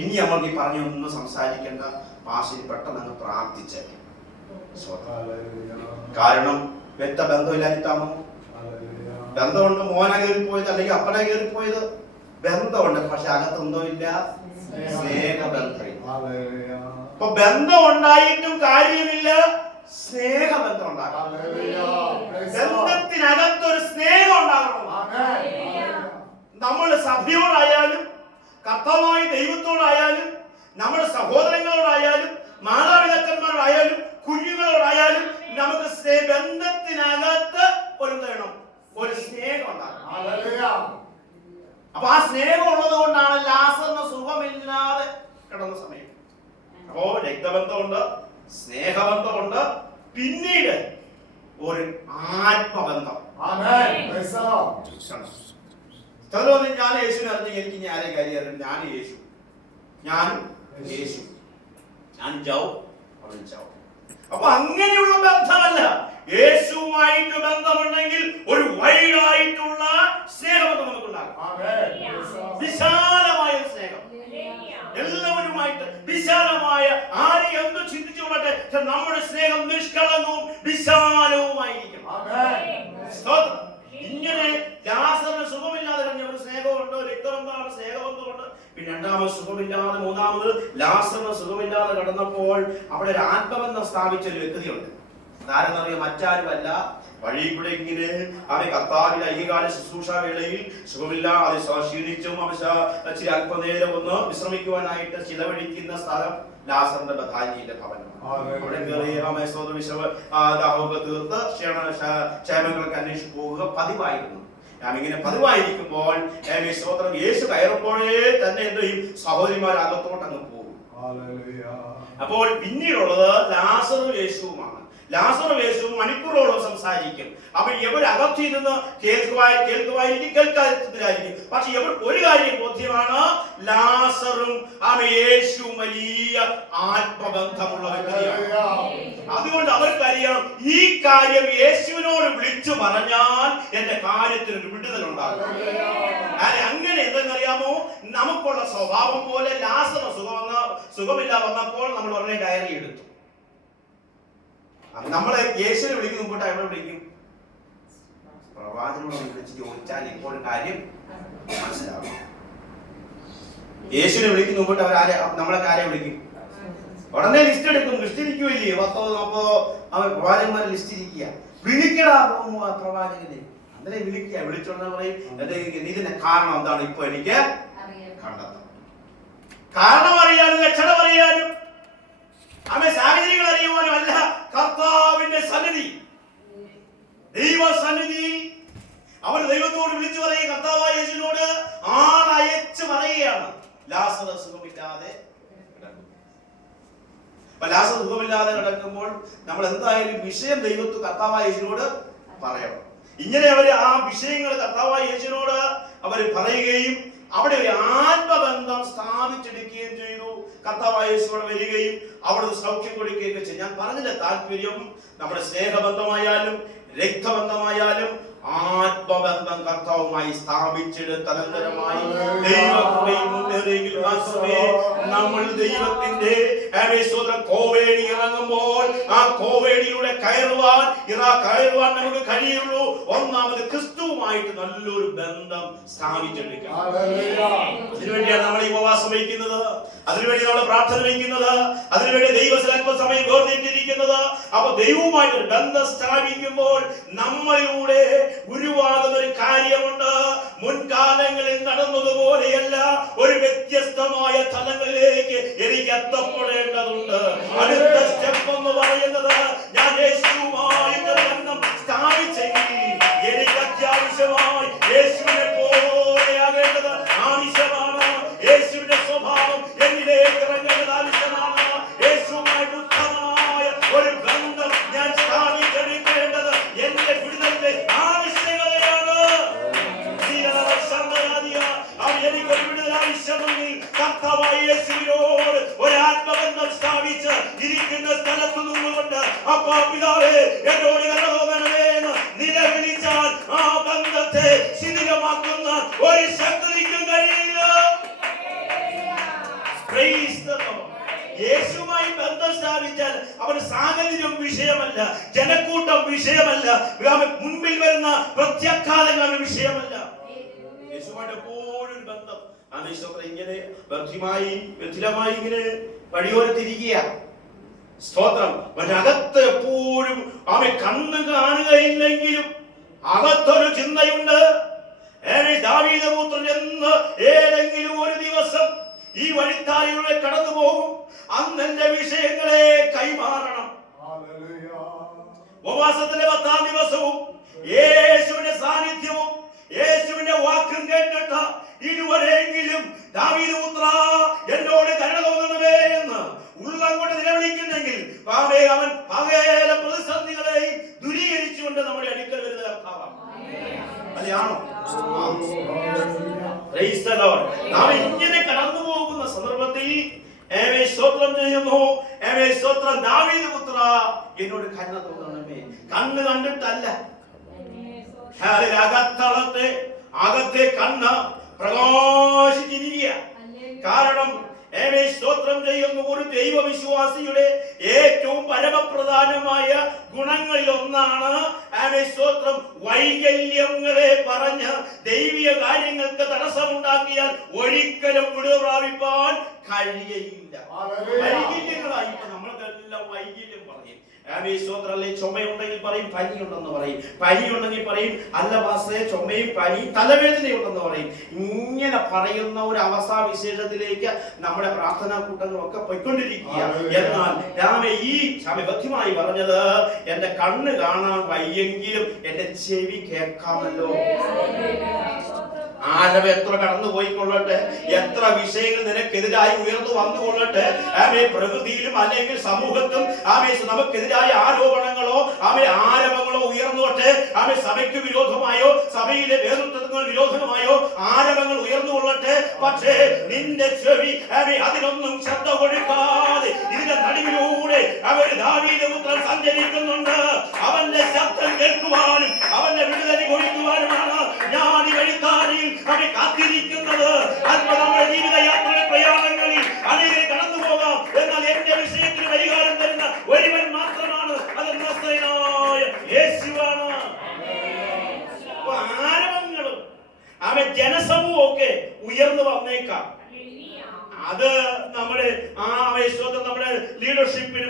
ഇനി നമ്മൾക്ക് ഈ പറഞ്ഞൊന്നും സംസാരിക്കേണ്ട, പാസ്റ്റർ പെട്ടെന്ന് അങ്ങ് പ്രാർത്ഥിച്ചേ. കാരണം ബന്ധമില്ലായിട്ടാണോ? ബന്ധമുണ്ട്. മോന കയറിപ്പോയത് അല്ലെങ്കിൽ അപ്പന കയറിപ്പോയത് ബന്ധമുണ്ട്, പക്ഷെ അകത്തെന്തോ ഇല്ല, സ്നേഹബന്ധം. അപ്പൊ ബന്ധം ഉണ്ടായിട്ടും കാര്യമില്ല, സ്നേഹബന്ധം ഉണ്ടാകണം. ബന്ധത്തിനകത്തൊരു സ്നേഹം ഉണ്ടാകണം. നമ്മുടെ സഭയോടായാലും കർത്താവായ ദൈവത്തോടായാലും നമ്മുടെ സഹോദരങ്ങളോടായാലും മാതാപിതാക്കന്മാരോടായാലും കുഞ്ഞുങ്ങളോടായാലും നമുക്ക് ബന്ധത്തിനകത്ത് ഒരു സ്നേഹം ഉണ്ടാകണം. അപ്പൊ ആ സ്നേഹം ഉള്ളത് കൊണ്ടാണ് ലാസറിന് സുഖമില്ലാതെ കിടന്ന സമയം. അപ്പോ രക്തബന്ധമുണ്ട്, സ്നേഹബന്ധമുണ്ട്, പിന്നീട് ഒരു ആത്മബന്ധം. ഞാൻ യേശുവിനെ അറിഞ്ഞു, എനിക്ക് ഞാൻ ആരെ കാര്യം അറിയാം? ഞാൻ യേശു, ഞാൻ ജൗ. അപ്പൊ അങ്ങനെയുള്ള ബന്ധമല്ല. യേശുവുമായിട്ട് ബന്ധമുണ്ടെങ്കിൽ ഒരു വൈഡായിട്ടുള്ള സ്നേഹബന്ധം നമുക്കുണ്ടാകും. വിശാലമായ സ്നേഹം, എല്ലാവരുമായിട്ട് വിശാലമായ, ആരെയും എന്ത് ചിന്തിച്ചുകൊള്ളട്ടെ, നമ്മുടെ സ്നേഹം നിഷ്കളങ്കവും വിശാലവുമായിരിക്കും. ഇങ്ങനെ ലാസറിന് സുഖമില്ലാതെ കഴിഞ്ഞ ഒരു സ്നേഹമുണ്ട്, രക്തബന്ധമാണ്, സ്നേഹബന്ധമുണ്ട്. പിന്നെ രണ്ടാമത് സുഖമില്ലാതെ, മൂന്നാമത് ലാസറിന് സുഖമില്ലാതെ കിടന്നപ്പോൾ അവിടെ ഒരു ആത്മബന്ധം സ്ഥാപിച്ച ഒരു വ്യക്തിയുണ്ട്. അതാരെന്നറിയാം? മറ്റാരുമല്ല, വഴി കൂടെ ഇങ്ങനെ അവൻ കർത്താവിന്റെ അയ്യകാല ശുശ്രൂഷ വേളയിൽ സുഖമില്ലാതെ ക്ഷീണിച്ചും ഇച്ചിരി അല്പനേരം ഒന്ന് വിശ്രമിക്കുവാനായിട്ട് ചിലവഴിക്കുന്ന സ്ഥലം ലാസറിന്റെ ബഥാനിയിലെ ഭവനം. അവിടെ കയറി ദാഹമൊക്കെ തീർത്ത് ക്ഷേമങ്ങൾക്ക് അന്വേഷിച്ച് പോവുക പതിവായിരുന്നു. ഇങ്ങനെ പതിവായിരിക്കുമ്പോൾ യേശു കയറുമ്പോഴേ തന്നെ എന്ത് ചെയ്യും? സഹോദരിമാർ അകത്തോട്ട് അങ്ങ് പോകും. അപ്പോൾ പിന്നീടുള്ളത് ലാസറും യേശുവുമാണ്. ലാസറും യേശുവും മണിക്കൂറോളം സംസാരിക്കും. അപ്പോൾ ഇവർ അകത്തിരുന്ന് കേൾക്കുവായിരിക്കും, കേൾക്കാതിരിക്കും. പക്ഷെ ഇവർ ഒരു കാര്യം ബോധ്യമാണ്, ലാസറും യേശുവും വലിയ ആത്മബന്ധമുള്ള വ്യക്തിയാണ്. അതുകൊണ്ട് അവർക്കറിയാം, ഈ കാര്യം യേശുവിനോട് വിളിച്ചു പറഞ്ഞാൽ എന്റെ കാര്യത്തിന് ഒരു വിടുതലുണ്ടാകും. അങ്ങനെ എന്തെന്നറിയാമോ? നമുക്കുള്ള സ്വഭാവം പോലെ ലാസറിന് സുഖമില്ല വന്നപ്പോൾ നമ്മൾ ഉടനെ ഡയറി എടുത്തു. നമ്മളെ യേശുവിനെ വിളിക്കുന്ന മുമ്പോട്ട് എവിടെ വിളിക്കും? പ്രവാചകനോട് വിളിച്ച് ചോദിച്ചാൽ ഇപ്പോൾ കാര്യം മനസ്സിലാവും. യേശുവിനെ വിളിക്കുന്ന മുമ്പോട്ട് നമ്മളെ കാര്യം വിളിക്കും. ഉടനെ ലിസ്റ്റ് എടുക്കും. ലിസ്റ്റ് ഇരിക്കുമല്ലേ? 10-40 പ്രവാചകന്മാരെ ലിസ്റ്റ് ഇരിക്കുക. വിളിക്കടാ പ്രവാചകനെ. അങ്ങനെ വിളിക്കുക. വിളിച്ചോണ്ടെന്ന് പറയും, ഇതിന്റെ കാരണം എന്താണ് ഇപ്പൊ എനിക്ക് കണ്ടെത്താം. കാരണം അറിയാനും ലക്ഷണം അറിയാനും സാഹചര്യങ്ങൾ അറിയുവാനും അല്ല, കർത്താവിന്റെ സന്നിധി, ദൈവസന്നിധിയിൽ അവർ ദൈവത്തോട് വിളിച്ചു പറയുക, കർത്താവായ യേശുവിനോട് ആളയച്ച് പറയുകയാണ്, ലാസർ സുഖമില്ലാതെ കിടക്കുമ്പോൾ നമ്മൾ എന്തായാലും വിഷയം കർത്താവായ യേശുവിനോട് പറയണം. ഇങ്ങനെ അവര് ആ വിഷയങ്ങൾ കർത്താവായ യേശുവിനോട് അവർ പറയുകയും അവിടെ ഒരു ആത്മബന്ധം സ്ഥാപിച്ചെടുക്കുകയും ചെയ്തു. കർത്താവായ യേശുവോട് വരികയും അവിടുന്ന് സൗഖ്യം കൊടുക്കുകയൊക്കെ ചെയ്യും. ഞാൻ പറഞ്ഞില്ല, താല്പര്യം നമ്മുടെ സ്നേഹബന്ധമായാലും രക്തബന്ധമായാലും ആത്മബന്ധം കർത്താവുമായി സ്ഥാപിച്ചെടുത്ത അനന്തരമായി ദൈവകൃപയിൽ മുന്നേറിയെങ്കിൽ മാത്രമേ നമ്മൾ ദൈവത്തിന്റെ കോവേടി ഇറങ്ങുമ്പോൾ ആ കോവേടിയിലൂടെ കയറുവാൻ നമുക്ക് കഴിയുള്ളൂ. ഒന്നാമത് ക്രിസ്തുവുമായിട്ട് നല്ലൊരു ബന്ധം സ്ഥാപിച്ചെടുക്കുക. അതിനുവേണ്ടിയാണ് നമ്മൾ ഈ ഉപവാസം വയ്ക്കുന്നത്, അതിനുവേണ്ടി നമ്മൾ പ്രാർത്ഥന വയ്ക്കുന്നത്, അതിനുവേണ്ടി ദൈവസമയം വേർതിരിച്ചിരിക്കുന്നത്. അപ്പൊ ദൈവവുമായിട്ട് ഒരു ബന്ധം സ്ഥാപിക്കുമ്പോൾ നമ്മളിലൂടെ ഉരുവാകുന്ന ഒരു കാര്യമുണ്ട്. മുൻകാലങ്ങളിൽ നടന്നതുപോലെയല്ല, ഒരു വ്യത്യസ്തമായ തലങ്ങളിലേക്ക് എനിക്ക് എത്തപ്പെടേണ്ടതുണ്ട്. അടുത്ത സ്റ്റെപ്പ് എന്ന് പറയുന്നത് ഞാൻ യേശുവുമായിട്ട് ബന്ധം സ്ഥാപിച്ചെങ്കിൽ എനിക്ക് അത്യാവശ്യമായി യേശുവിനെ പോലെയാകേണ്ടത് ആവശ്യമാണ്. യേശുവിന്റെ സ്വഭാവം എന്നിലേക്ക് ഇറങ്ങേണ്ടത് ആവശ്യമാണ്. യേശുവുമായിട്ട് ഉത്തമമായ ഒരു ബന്ധം ഞാൻ സ്ഥാപിച്ചെടുക്കേണ്ടത് എന്റെ വിടുതലിന്റെ ആവശ്യകതയാണ്. എനിക്കൊരു വിടുതൽ ആവശ്യമെങ്കിൽ കർത്താവായ യേശുവിനോട് ഒരു ആത്മബന്ധം സ്ഥാപിച്ച് ഇരിക്കുന്ന സ്ഥലത്ത് നിന്നുകൊണ്ട് അപ്പാ പിതാവേ എന്നോട് കടന്നുപോകണമേ എന്ന് നിലവിളിച്ചാൽ ആ ബന്ധത്തെ ശിഥിലമാക്കുന്ന ഒരു ശക്തിക്കും കഴിയില്ല. യേശുവുമായി ബന്ധം സ്ഥാപിച്ചാൽ അവന് സാഹചര്യം വിഷയമല്ല, ജനക്കൂട്ടം വിഷയമല്ല, മുൻപിൽ വരുന്ന പ്രത്യാഘാതങ്ങൾ വിഷയമല്ല. യേശുവായിട്ട് എപ്പോഴും ബന്ധം ഇങ്ങനെ വ്യക്തിലമായി ഇങ്ങനെ വഴിയോരത്തിരിക്കുക. സ്തോത്രം. അകത്ത് എപ്പോഴും അവൻ കണ്ണ് കാണുകയില്ലെങ്കിലും അകത്തൊരു ചിന്തയുണ്ട്. ദാവീദപുത്രൻ എന്ന് ഏതെങ്കിലും ഒരു ദിവസം ഈ വഴിത്താരിലൂടെ കടന്നു പോകും. അന്ന് എന്റെ വിഷയങ്ങളെ കൈമാറണം. ഉപവാസത്തിന്റെ 10-ാം ദിവസവും യേശുവിന്റെ സാന്നിധ്യവും യേശുവിന്റെ വാക്കും കേട്ടിട്ട് ഇതുവരെയെങ്കിലും ദാവീദുപുത്ര എന്നോട് കരുണ തോന്നണമേ എന്ന് ഉള്ളം കൊണ്ട് നിലവിളിക്കുന്നെങ്കിൽ അവൻ പകല പ്രതിസന്ധികളെയും ദൂരീകരിച്ചുകൊണ്ട് നമ്മുടെ അടുക്കൽ വരുന്ന കർത്താവാണ്. അതെയാണോ? നാം ഇങ്ങനെ കടന്നു പോകുന്ന സന്ദർഭത്തിൽ സ്തോത്രം ചെയ്യുന്നു. സ്തോത്രം. ദാവീദുപുത്ര എന്നോട് കരുണ തോന്നണമേ. കണ്ണ് കണ്ടിട്ടല്ല, അകത്തെ കണ്ണ് പ്രകാശിച്ചിരിക്കുക. കാരണം സ്തോത്രം ചെയ്യുന്ന ഒരു ദൈവവിശ്വാസിയുടെ ഏറ്റവും പരമപ്രധാനമായ ഗുണങ്ങളിൽ ഒന്നാണ് സ്തോത്രം വൈകല്യങ്ങളെ പറഞ്ഞ് ദൈവിക കാര്യങ്ങൾക്ക് തടസ്സമുണ്ടാക്കിയാൽ ഒരിക്കലും വിടുതൽ പ്രാപിപ്പാൻ കഴിയയില്ല. വൈകല്യങ്ങളായി നമ്മൾക്കെല്ലാം വൈകല്യം പറയും. ചുമയുണ്ടെങ്കിൽ പറയും പനിയുണ്ടെന്ന് പറയും, പനിയുണ്ടെങ്കിൽ പറയും അല്ല പാസ്റ്റേ ചുമയും പനി തലവേദനയുണ്ടെന്ന് പറയും. ഇങ്ങനെ പറയുന്ന ഒരു അവസ്ഥാവിശേഷത്തിലേക്ക് നമ്മുടെ പ്രാർത്ഥനാ കൂട്ടങ്ങളൊക്കെ പോയിക്കൊണ്ടിരിക്കുക. എന്നാൽ രാമേ ഈ വ്യക്തമായി പറഞ്ഞത് എന്റെ കണ്ണ് കാണാൻ വയ്യെങ്കിലും എന്റെ ചെവി കേൾക്കാമല്ലോ. ആരവ എത്ര കടന്നു പോയിക്കൊള്ളട്ടെ, എത്ര വിഷയങ്ങൾ നിനക്കെതിരായി ഉയർന്നു വന്നുകൊള്ളട്ടെ, പ്രകൃതിയിലും അല്ലെങ്കിൽ സമൂഹത്തും നമുക്കെതിരായ ആരോപണങ്ങളോ ആരവങ്ങളോ ഉയർന്നോട്ടെ, സഭയ്ക്ക് വിരോധമായോ സഭയിലെ നേതൃത്വങ്ങൾ വിരോധമായോ ആരവങ്ങൾ ഉയർന്നുകൊള്ളട്ടെ. പക്ഷേ നിന്റെ ചെവി അതിനൊന്നും ശ്രദ്ധ കൊടുക്കാതെ ഇതിന്റെ നടുവിലൂടെ ദാവീദുപുത്രൻ സഞ്ചരിക്കുന്നുണ്ട്. അവന്റെ ശബ്ദം കേൾക്കുവാനും അവന്റെ വിടുതൽ കൊടുക്കുവാനുമാണ് ഞാൻ ഈ വഴിത്താരിൽ കാത്തിരിക്കുന്നത്. നമ്മുടെ ജീവിതയാത്രയുടെ പ്രയാണങ്ങളിൽ അനേകം കടന്നു പോകാം. എന്നാൽ എന്റെ വിഷയത്തിന് പരിഹാരം തരുന്ന ഒരുവൻ മാത്രമാണ്, അത് നസ്രയനായ യേശുവാണ്. ആരവങ്ങളും ജനസമൂഹം ഒക്കെ ഉയർന്നു വന്നേക്കാം. അത് നമ്മുടെ നമ്മുടെ ലീഡർഷിപ്പിനും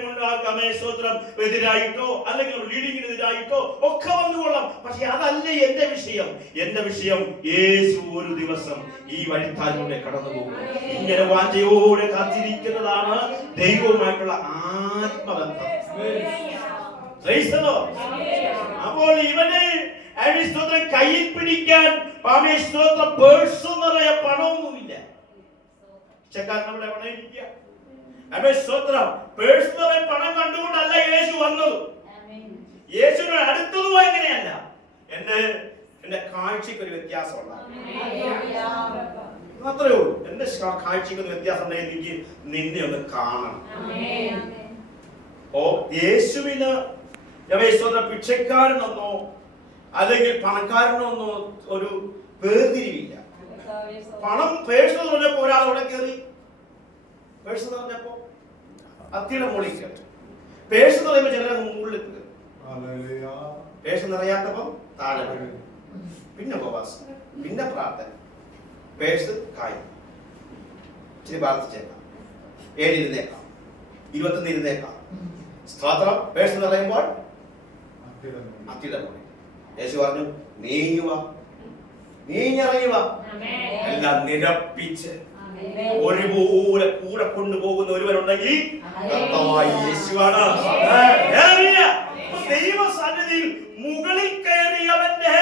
സ്തോത്രം എതിരായിട്ടോ അല്ലെങ്കിൽ ലീഡിങ്ങിനെതിരായിട്ടോ ഒക്കെ വന്നുകൊള്ളാം. പക്ഷെ അതല്ല എന്റെ വിഷയം. എന്റെ വിഷയം യേശു ഒരു ദിവസം ഈ വഴിത്താരിലൂടെ കടന്നു പോകും. ഇങ്ങനെ വാഞ്ചയോടെ കാത്തിരിക്കുന്നതാണ് ദൈവവുമായിട്ടുള്ള ആത്മബന്ധം. അപ്പോൾ ഇവന് സ്തോത്രം കയ്യിൽ പിടിക്കാൻ സ്തോത്രം പേഴ്സ് നിറയെ പണമൊന്നുമില്ല. നമ്മുടെ പണം ഇരിക്കുക. പേഴ്സണൽ പണം കണ്ടുകൊണ്ടല്ല യേശു വന്നത്. യേശുവിനോട് അടുത്തതും എങ്ങനെയല്ല, എന്റെ കാഴ്ചക്ക് ഒരു വ്യത്യാസമുള്ള അത്രേ ഉള്ളൂ. എന്റെ കാഴ്ചയ്ക്ക് വ്യത്യാസം ഉണ്ടെങ്കിൽ എനിക്ക് നിന്നെ ഒന്ന് കാണണം. ഓ യേശുവിന് ഭിക്ഷക്കാരനൊന്നോ അല്ലെങ്കിൽ പണക്കാരനൊന്നോ ഒരു വേർതിരിവില്ല. പണം പേഴ്സ് പറഞ്ഞപ്പോ ഒരാൾ അവിടെ കയറി, പേഴ്സ് പറഞ്ഞപ്പോ അത്തിയുടെ മുകളിൽ കയറി. പേഴ്സ് എന്ന് പറയുമ്പോ ചില മുകളിൽ കയറി, പേഴ്സ് നിറയാത്തപ്പം താഴെ, പിന്നെ ഉപവാസം, പിന്നെ പ്രാർത്ഥന, പേഴ്സ് കായ്, ഇച്ചിരി പ്രാർത്ഥിച്ചേക്കാം, 7 ഇരുന്നേക്കാം, 21 ഇരുന്നേക്കാം, സ്തോത്രം. പേഴ്സ് നിറയുമ്പോൾ അത്തിയുടെ മുകളിൽ. യേശു പറഞ്ഞു നീങ്ങുക, നീങ്ങിറങ്ങുക, എല്ലാം നിരപ്പിച്ച് ഒരുപോലെ കൂടെ കൊണ്ടുപോകുന്ന ഒരുവരുണ്ടെങ്കിൽ യേശുവാണ്. ദൈവസന്നിധിയിൽ മുകളിൽ കയറിയവന്റെ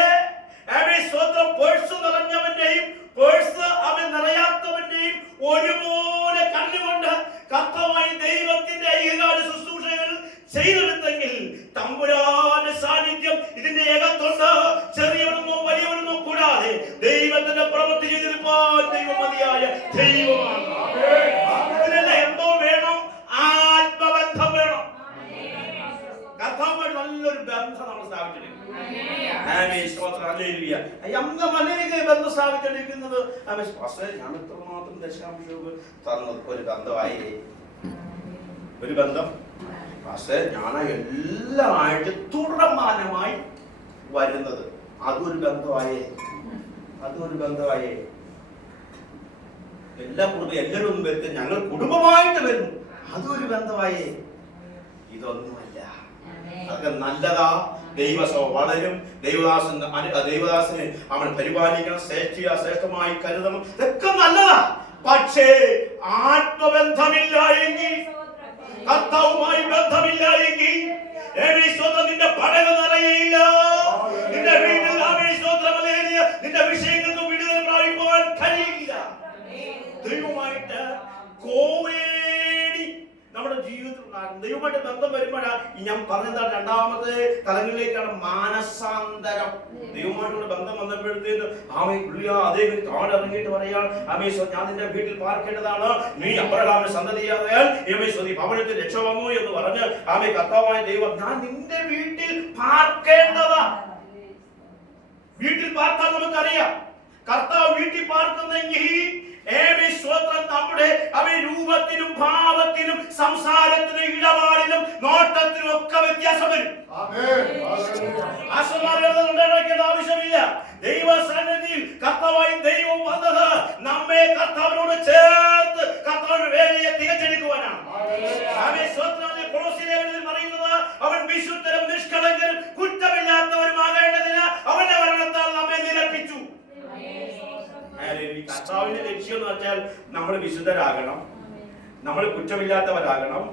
പേഴ്സ് നിറഞ്ഞവന്റെയും പേഴ്സ് അവൻ നിറയാത്തവന്റെയും ഒരുപോലെ കണ്ടുകൊണ്ട് കർത്താവായ ദൈവത്തിന്റെ ഏകാല ശുശ്രൂഷകൾ ചെയ്തെടുത്തെങ്കിൽ തമ്പുരാന്റെ സാന്നിധ്യം ഇതിന്റെ ഏകത്തുണ്ട്. ചെറിയവനെന്നോ വലിയവനെന്നോ കൂടാതെ ദൈവത്തിന്റെ പ്രവൃത്തി ചെയ്തിരിക്കാൻ ദൈവം മതിയായ ദൈവമാണ്. അതിനല്ല എന്തോ വേണം, ആത്മബന്ധം വേണം. കർത്താവുമായിട്ട് നല്ലൊരു ബന്ധം നമ്മൾ സ്ഥാപിച്ചിരിക്കുന്നു. ബന്ധം സ്ഥാപിച്ചിരിക്കുന്നത് ഞാൻ എത്രമാത്രം ദശാംശവും തന്നത് ഒരു ബന്ധമായി, ഒരു ബന്ധം പക്ഷേ ഞാൻ എല്ലാ ആഴ്ച തുടർമാനമായി വരുന്നത് അതൊരു ബന്ധമായേ, അതൊരു ബന്ധമായേ. എല്ലാ കുടുംബം എല്ലാവരും ഒന്നും വരുത്തും, ഞങ്ങൾ കുടുംബമായിട്ട് വരുന്നു, അതൊരു ബന്ധമായേ. ഇതൊന്നുമല്ല, അതൊക്കെ നല്ലതാ. ദൈവസഭ വളരും, ദൈവദാസന് അവൻ പരിപാലിക്കണം, ശ്രേഷ്ഠമായി കരുതണം, ഇതൊക്കെ നല്ലതാ. പക്ഷേ ആത്മബന്ധമില്ല എങ്കിൽ, കർത്താവുമായി ബന്ധമില്ല എങ്കിൽ നിന്റെ പടക നിറയില്ല. നിന്റെ വീട്ടിൽ നിന്റെ വിഷയങ്ങൾക്ക് വിടുതൽ പ്രാപിക്കുവാൻ കഴിയില്ല. ദൈവമായിട്ട് കോവേടി നമ്മുടെ ജീവിതത്തിൽ ദൈവമായിട്ട് ബന്ധം വരുമ്പോഴാണ് ഞാൻ പറഞ്ഞതാണ് രണ്ടാമത്തെ തലങ്ങളിലേക്കാണ് മാനസാന്തരം. ദൈവമായിട്ടുള്ള ബന്ധം വന്നപ്പോഴത്തേക്ക് അതേ താഴെ ഇറങ്ങിയിട്ട് പറയാൻ ഞാൻ നിന്റെ വീട്ടിൽ പാർക്കേണ്ടതാണ്, നീ അബ്രഹാമിന്റെ സന്തതിയായാൽ ഭവനത്തിൽ രക്ഷ വന്നു എന്ന് പറഞ്ഞ് കർത്താവായ ദൈവം ഞാൻ നിന്റെ വീട്ടിൽ പാർക്കേണ്ടതാ. വീട്ടിൽ പാർക്കാൻ നമുക്കറിയാം, കർത്താവ് വീട്ടിൽ പാർക്കുന്നെങ്കിൽ നമ്മുടെ രൂപത്തിനും ഭാവത്തിനും സംസാരത്തിനും ഇടപാടിനും നോട്ടത്തിനും ഒക്കെ വ്യത്യാസം വരും. ആവശ്യമില്ല. ദൈവസന്നിധിയിൽ കർത്താവായി ദൈവം വന്നത് നമ്മെ കർത്താവിനോട് ചേർത്ത് കർത്താവിന്റെ വേലയെ തികച്ചെടുക്കുവാനാണ്. പറയുന്നത് അവൻ വിശുദ്ധരും നിഷ്കളങ്കരും കുറ്റമില്ലാത്തവരുമാകേണ്ടതിന് അവന്റെ മരണത്താൽ നമ്മെ നിരപ്പിച്ചു. കർത്താവിന്റെ ലക്ഷ്യം എന്ന് വെച്ചാൽ നമ്മൾ വിശുദ്ധരാകണം, നമ്മൾ കുറ്റമില്ലാത്തവരാകണം,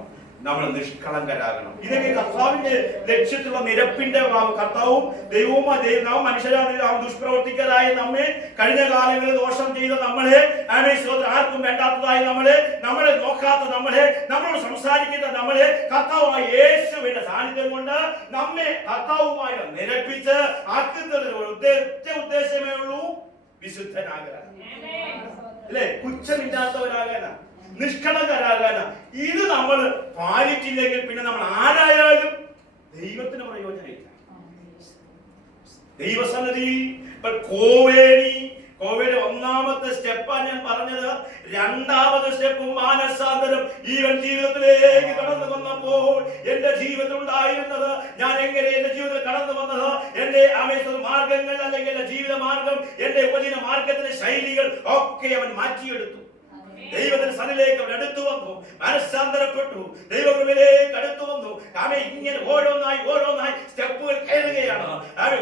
നമ്മൾ നിഷ്കളങ്കരാകണം. ഇതൊക്കെ കർത്താവിന്റെ ലക്ഷ്യത്തിലുള്ള നിരപ്പിന്റെ കർത്താവും ദൈവവുമായി നാം മനുഷ്യരാണ് ദുഷ്പ്രവർത്തിക്കാരായ നമ്മെ, കഴിഞ്ഞ കാലങ്ങളിൽ ദോഷം ചെയ്ത നമ്മളെ, ആർക്കും വേണ്ടാത്തതായ നമ്മളെ നോക്കാത്ത നമ്മളോട് സംസാരിക്കുന്ന കർത്താവായ യേശുവിന്റെ സാന്നിധ്യം കൊണ്ട് നമ്മെ കർത്താവുമായി നിരപ്പിച്ച് ആക്കുന്നതിനുള്ള ഉദ്ദേശമേ ഉള്ളൂ, വിശുദ്ധനാകാൻ, അല്ലെ, കുറ്റമില്ലാത്തവരാകാനാ, നിഷ്കളങ്കരാകാനാ. ഇത് നമ്മൾ പാലിച്ചില്ലെങ്കിൽ പിന്നെ നമ്മൾ ആരായാലും ദൈവത്തിന് പ്രയോജനമില്ല. ദൈവസന്നിധിയിൽ കോവേടി ഒന്നാമത്തെ സ്റ്റെപ്പാണ് ഞാൻ പറഞ്ഞത്. രണ്ടാമത്തെ സ്റ്റെപ്പ് മാനസാന്തരം. ഈവൻ ജീവിതത്തിലേക്ക് കടന്നു വന്നപ്പോൾ എന്റെ ജീവിതത്തിൽ ഉണ്ടായിരുന്നത്, ഞാൻ എങ്ങനെ എന്റെ ജീവിതത്തിൽ കടന്നു വന്നത്, എന്റെ മാർഗങ്ങൾ അല്ലെങ്കിൽ എന്റെ ജീവിത മാർഗം, എന്റെ ഉപജീവന മാർഗത്തിന്റെ ശൈലികൾ ഒക്കെ അവൻ മാറ്റിയെടുത്തു. ദൈവത്തിന്റെ സന്നിധിയിലേക്ക് അവൻ അടുത്തു വന്നു, മനസ്സാന്തരപ്പെട്ടു, ദൈവകൃപയിലേക്ക് അടുത്തു വന്നു. ഇങ്ങനെ ഓരോന്നായി സ്റ്റെപ്പുകൾ കയറുകയാണ്.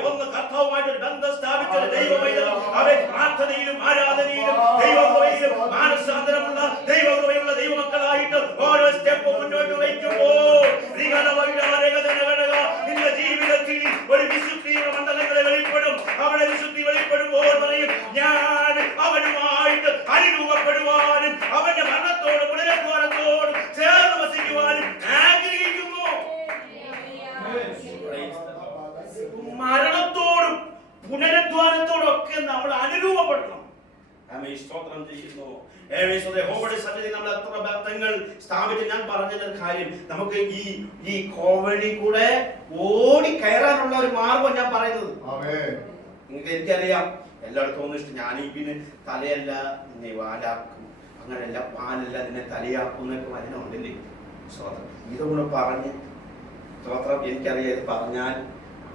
ഒന്ന് കർത്താവുമായിട്ട് ബന്ധം സ്ഥാപിച്ചത് ദൈവമൈതം അവൻ പ്രാർത്ഥനയിലും ആരാധനയിലും ദൈവകൃപയിലും മാനസാന്തരമുള്ള ദൈവകൃപയുള്ള ദൈവമക്കളായിട്ട് ഓരോ സ്റ്റെപ്പ് മുന്നോട്ട് വയ്ക്കുമ്പോൾ നിന്റെ ജീവിതത്തിൽ ഒരു വിശുദ്ധിയുടെ മണ്ഡലങ്ങളെ വെളിപ്പെടും. അവിടെ വിശുദ്ധി വെളിപ്പെടുമ്പോൾ പറയും, ഞാൻ അവനുമായിട്ട് അനുരൂപപ്പെടുവാനും അവന്റെ മരണത്തോടും പുനരുദ്ധാനത്തോടും ചേർന്ന് വസിക്കുവാനും ആഗ്രഹിക്കുന്നു. മരണത്തോടും പുനരുദ്ധാനത്തോടും ഒക്കെ നമ്മൾ അനുരൂപപ്പെടണം. ആമേൻ. സ്തോത്രം ചെയ്യുന്നു. ആമേൻ. യഹോവയുടെ സന്നിധിയിൽ നമ്മൾ എത്ര ബന്ധങ്ങൾ സ്ഥാപിച്ച്, ഞാൻ പറഞ്ഞൊരു കാര്യം, നമുക്ക് ഈ കോവിഡിൽ കൂടെ ഓടി കയറാനുള്ള ഒരു മാർഗം ഞാൻ പറയുന്നത്. നിങ്ങൾക്ക് എനിക്കറിയാം എല്ലായിടത്തും ഒന്നും ഇഷ്ടം, ഞാൻ ഇതിന് തലയല്ല നിന്നെ വാലാക്കും, അങ്ങനെയല്ല പാലല്ല നിന്നെ തലയാക്കും എന്നൊക്കെ വചനമുണ്ടല്ലേ. സ്തോത്രം. ഇതുകൂടെ പറഞ്ഞ് സ്തോത്രം, എനിക്കറിയാം ഇത് പറഞ്ഞാൽ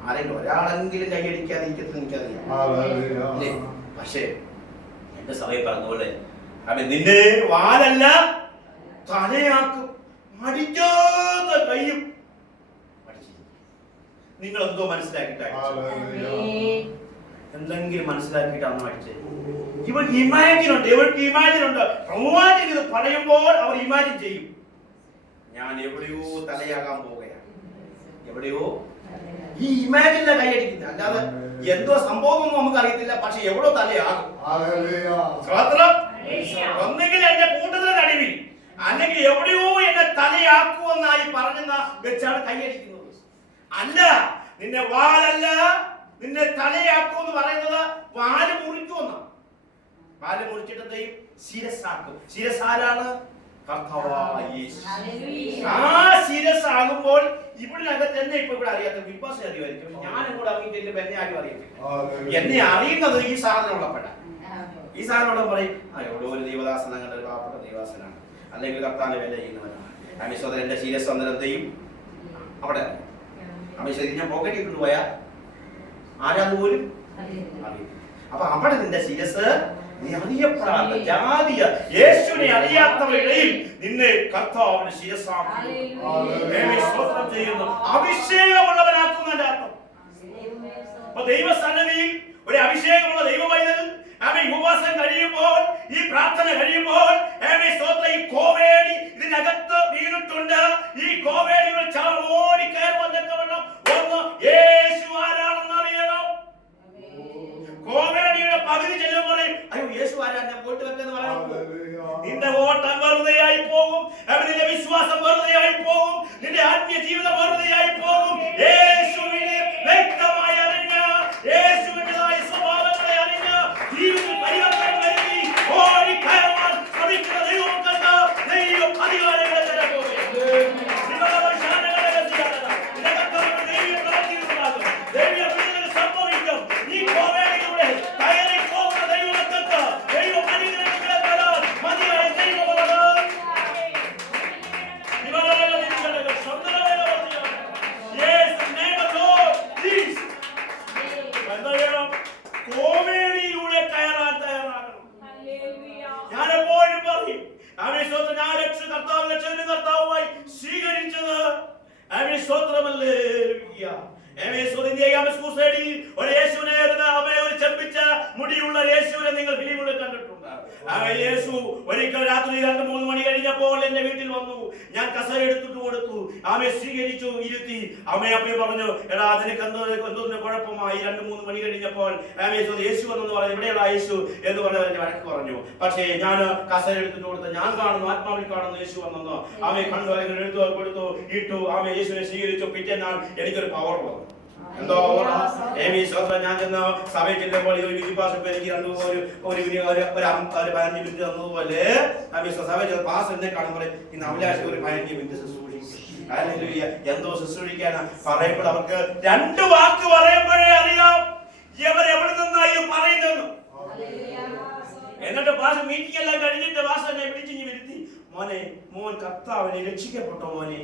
ആരെങ്കിലും ഒരാളെങ്കിലും കൈയടിക്കാതിരിക്കട്ടെ എനിക്കറിയാം. പക്ഷേ എന്റെ സഭയിൽ പറഞ്ഞതുപോലെ അവൻ നിന്നെ വാലല്ല തലയാക്കും, മടിക്കാത്ത കൈയും. നിങ്ങൾ എന്തോ മനസ്സിലാക്കിയിട്ടാണ്, എന്തെങ്കിലും മനസ്സിലാക്കിയിട്ടാണ് പഠിച്ചത്. ഇവൾ ഇമാജിൻ ഉണ്ട്, ഇവൾക്ക് ഇമാജിൻ ഉണ്ട്. റൊമാൻറ്റിക് ഇത് പറയുമ്പോൾ അവർ ഇമാജിൻ ചെയ്യും, ഞാൻ എവിടെയോ തലയാകാൻ പോവുകയാണ്, എവിടെയോ. ഈ ഇമാജിനെ കൈയടിക്കുന്നത്, അല്ലാതെ എന്തോ സംഭവം ഒന്നും നമുക്ക് അറിയത്തില്ല, പക്ഷെ എവിടോ തലയാകും. ഒന്നെങ്കിൽ എന്റെ കൂട്ടത്തിലെ നടുവിൽ, അല്ലെങ്കിൽ എവിടെയോ എന്നെ തലയാക്കുമെന്നായി പറഞ്ഞെന്ന വെച്ചാണ് കൈയടിക്കുന്നത്. അല്ല, നിന്നെ വാലല്ല നിന്നെ തലയാക്കുമെന്ന് പറയുന്നത് വാല് മുറിക്കുമെന്നാണ്. വാല് മുറിച്ചിട്ട് ശിരസാക്കും. ശിരസാലാണ് കർത്താവായ യേശു. ആ ശിരസാകുമ്പോൾ ഇവിടിനകത്ത് എന്നെ ഇപ്പൊ ഇവിടെ അറിയാത്ത വിശ്വാസം അറിയുമായിരിക്കും, ഞാനും കൂടെ അറിയിട്ടില്ല, എന്നെ ആരും അറിയത്തില്ല. എന്നെ അറിയുന്നത് ഈ സാധനം ഉള്ളപ്പോഴാണ്. ഈ സാധനം ഉള്ള പറയും, എവിടെ ഒരു ദൈവദാസൻ, അങ്ങനെ ഒരു പാവപ്പെട്ട ദൈവദാസനാണ്, അല്ലെങ്കിൽ കർത്താവിന്റെ വില ചെയ്യുന്നവനാണ്. അമീശ്വരൻ എന്റെ ശിരസ് അന്നേരത്തെയും അവിടെ അമീശ്വരി ഞാൻ പോക്കറ്റിൽ കൊണ്ടുപോയാ ആരാന്ന് പോലും അറിയും. അപ്പൊ അവിടെ നിന്റെ ശിരസ് നീ അറിയപ്പെടാത്ത ജാതിയ യേശുവിനെ അറിയാത്തവരുടെയും നിന്നെ കർത്താവിന്റെ ശിരസാക്കും, ചെയ്യുന്നു, അഭിഷേകമുള്ളവനാക്കുന്നതിന്റെ അർത്ഥം. അപ്പൊ ദൈവസന്നിധിയിൽ ഒരു അഭിഷേകമുള്ള ദൈവവൈദ്യൻ ഉപവാസം കഴിയുമ്പോൾ, ഈ പ്രാർത്ഥന കഴിയുമ്പോൾ, ഈ കോവേടി ഇതിനകത്ത് വീണിട്ടുണ്ട്. ഈ കോവേടികൾ ഓടി കയറി വന്നൊക്കെ വേണം ഒന്ന് യേശു ആരാണെന്ന് അറിയണം. കോവേടിയുടെ പകുതി ചെല്ലുമ്പോൾ അയ്യോ യേശു ആരാ, ഞാൻ പോയിട്ട് വെക്കെന്ന് പറയാൻ നിന്റെ ഓട്ടം വെറുതെയായി പോകും, നിന്റെ വിശ്വാസം വെറുതെയായി പോകും, നിന്റെ ആത്മീയ ജീവിതം വെറുതെയായി പോകും. യേശുവിനെ വ്യക്തമായി അറിഞ്ഞ, യേശുവിന്റേതായ സ്വഭാവങ്ങളെ അറിഞ്ഞ, ജീവിതത്തിൽ പരിവർത്തനം വരുത്തി ഓടി കയറാൻ ശ്രമിക്കുന്ന ദൈവമക്കൾക്ക് ദൈവം അധികാരങ്ങളെ തരാൻ പോകുകയാണ്. സംഭവിക്കും. ഈ കോവേടികളുടെ കയറി പോകുന്ന ദൈവമക്കൾക്ക് ദൈവം അനുഗ്രഹങ്ങളെ തരാൻ മതിയായ ദൈവമാണ്. കോവേടിയിലൂടെ കയറാൻ തയ്യാറാകണം. ഞാൻ എപ്പോഴും പറയും, ഞാൻ കർത്താവുമായി സ്വീകരിച്ചത് സ്വത്രമല്ലേ. ഒരു യേശുവിനെ ഒരു ചെമ്പിച്ച മുടിയുള്ള യേശുവിനെ നിങ്ങൾ ഫിലിമുകളിൽ കണ്ടിട്ടുണ്ട്. യേശു ഒരിക്കൽ രാത്രി 2-3 മണി കഴിഞ്ഞപ്പോൾ എന്റെ വീട്ടിൽ വന്നു. ഞാൻ കസേര എടുത്തിട്ട് കൊടുത്തു, ആമയെ സ്വീകരിച്ചു, ഇരുത്തി. അമ്മയപ്പയെ പറഞ്ഞു, എടാ നിനക്ക് എന്തോന്ന് കുഴപ്പമായി? 2-3 മണി കഴിഞ്ഞപ്പോൾ യേശു വന്നെന്ന് പറഞ്ഞു. എവിടെയുള്ള യേശു എന്ന് പറഞ്ഞ വഴക്ക് പറഞ്ഞു. പക്ഷേ ഞാൻ കസേര എടുത്തിട്ട് കൊടുത്ത്, ഞാൻ കാണുന്നു, ആത്മാവിൽ കാണുന്നു യേശു വന്നെന്നോ. ആമയെ കണ്ടു, അല്ലെങ്കിൽ എടുത്തു കൊടുത്തു, ഇട്ടു. ആമയെ യേശുവിനെ സ്വീകരിച്ചു. പിറ്റേന്നാൾ എനിക്കൊരു പവർ വന്നു. എന്തോ ഞാൻ ചെന്ന് സഭയിൽ ചെല്ലുമ്പോൾ ഇതൊരു വിധിപ്പാസം എനിക്ക് ഒരു 15 മിനിറ്റ് തന്നതുപോലെ സഭയിൽ പാസ് എന്നെ കാണുമ്പോൾ ഇന്ന് അഭിലാഷ് ഒരു 15 മിനിറ്റ് ശുശ്രൂഷിക്കും. എന്തോ ശുശ്രൂഷിക്കാനാ പറയുമ്പോൾ അവർക്ക് 2 വാക്ക് പറയുമ്പോഴേ അറിയാം ഇവർ എവിടെ നിന്നായി പറയുന്നു. എന്നിട്ട് പാസ് മീറ്റിംഗ് എല്ലാം കഴിഞ്ഞിട്ട് പാസ് എന്നെ വിളിച്ചിഞ്ഞ് വരുത്തി, മോൻ കർത്താവിനെ രക്ഷിക്കപ്പെട്ടോ മോനെ?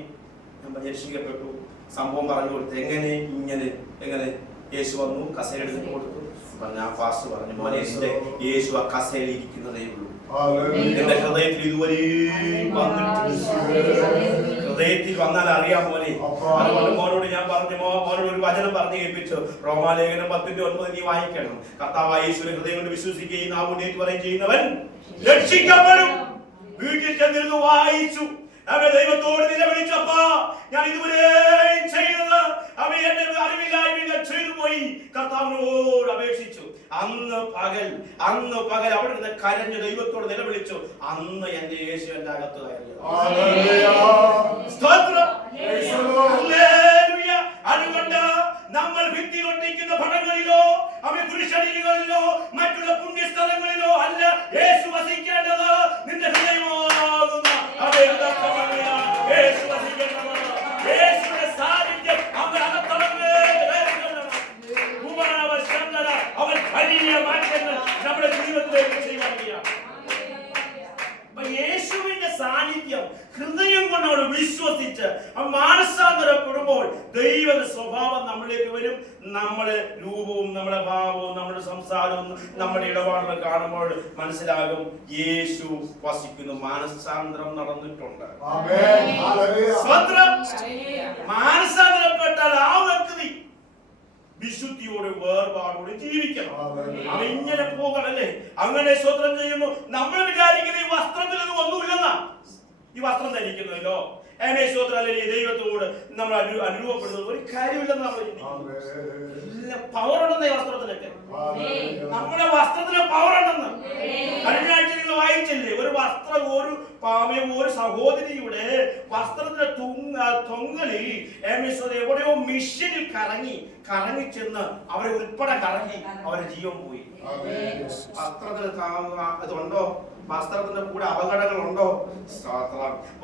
ഞാൻ രക്ഷിക്കപ്പെട്ടു. സംഭവം പറഞ്ഞു കൊടുത്തു. എങ്ങനെ യേശു വന്നു, കസേര എടുത്ത് കൊടുത്തു. ഞാൻ പാസ്റ്റർ പറഞ്ഞു, മോനെ നിന്റെ യേശു ആ കസേരയിൽ ഇരിക്കുന്നതേ ഉള്ളൂ, നിന്റെ ഹൃദയത്തിൽ ഇതുവരെ ഹൃദയത്തിൽ വന്നാൽ അറിയാം മോനെ. അതുകൊണ്ട് മോനോട് ഞാൻ പറഞ്ഞു, മോനോട് ഒരു വചനം പറഞ്ഞു കേൾപ്പിച്ചു. റോമാലേഖനം 10:9 നീ വായിക്കണം. കർത്താവായ യേശുവിനെ ഹൃദയം കൊണ്ട് വിശ്വസിക്കുകയും നാവ് കൊണ്ട് പറയുകയും ചെയ്യുന്നവൻ രക്ഷിക്കപ്പെടും. വീട്ടിൽ ചെന്നിരുന്ന് വായിച്ചു. അവരെ ദൈവത്തോട് നിലവിളിച്ചപ്പോ ഞാൻ ഇതുവരെ ചെയ്തത് അവൻ എന്റെ അറിവില്ലായ്മ ചെയ്തു പോയി, കർത്താവിനോട് അപേക്ഷിച്ചു. അന്ന് പകൽ അവിടെ നിന്ന് കരഞ്ഞു ദൈവത്തോട് നിലവിളിച്ചു. അന്ന് എന്റെ യേശു എന്റെ അകത്ത് കയറി. അതുകൊണ്ട് നമ്മൾ ഭിത്തി ഒട്ടിക്കുന്ന പടങ്ങളിലോ അവൻ കുരിശടികളിലോ മറ്റുള്ള പുണ്യസ്ഥലങ്ങളിലോ അല്ല യേശു വസിക്കേണ്ടത്. നിന്റെ ഹൃദയമാകുന്ന യേശു വസിക്കേണ്ടത്. യേശുവിന്റെ സാന്നിധ്യം അവൻ അവൻ വലിയ മാറ്റങ്ങൾ നമ്മുടെ ജീവിതത്തിലേക്ക് ചെയ്യുകയാണ്. യേശുവിന്റെ സാന്നിധ്യം ഹൃദയം കൊണ്ടോട് വിശ്വസിച്ച് മാനസാന്തരപ്പെടുമ്പോൾ ദൈവത്തിന്റെ സ്വഭാവം നമ്മളിലേക്ക് വരും. നമ്മുടെ രൂപവും നമ്മുടെ ഭാവവും നമ്മുടെ സംസാരവും നമ്മുടെ ഇടപാടുകൾ കാണുമ്പോൾ മനസ്സിലാകും യേശു വസിക്കുന്നു. മാനസാന്തരം നടന്നിട്ടുണ്ട്. മാനസാന്തരപ്പെട്ടാൽ ആ വ്യക്തി വിശുദ്ധിയോട് വേർപാടോട് ജീവിക്കണം. അവൻ ഇങ്ങനെ പോകണല്ലേ. അങ്ങനെ സ്വത്രം ചെയ്യുന്നു. നമ്മൾ വിചാരിക്കുന്ന ഈ വസ്ത്രത്തിൽ ഒന്നും ഒന്നുമില്ലെന്നാ. ഈ വസ്ത്രം ധരിക്കുന്നല്ലോ ദൈവത്തോട് നമ്മൾ അനുഭവപ്പെടുന്നത് ഒരു കാര്യമില്ലെന്ന് നമ്മൾ പവർ ഉണ്ടെന്ന് ഈ വസ്ത്രത്തിനൊക്കെ. നമ്മുടെ വസ്ത്രത്തിന് പവർ ഉണ്ടെന്ന് കഴിഞ്ഞ ആഴ്ച നിങ്ങൾ വായിച്ചില്ലേ? ഒരു വസ്ത്രം ഒരു സഹോദരിയുടെ വസ്ത്രത്തിന്റെ തൊങ്ങലിൽ എവിടെയോ മിഷനിൽ കറങ്ങി ചെന്ന് അവരെ ഉൾപ്പെടെ കറങ്ങി അവരുടെ ജീവൻ പോയി. വസ്ത്രത്തിന് ഇതുണ്ടോ? വസ്ത്രത്തിന്റെ കൂടെ അപകടങ്ങളുണ്ടോ?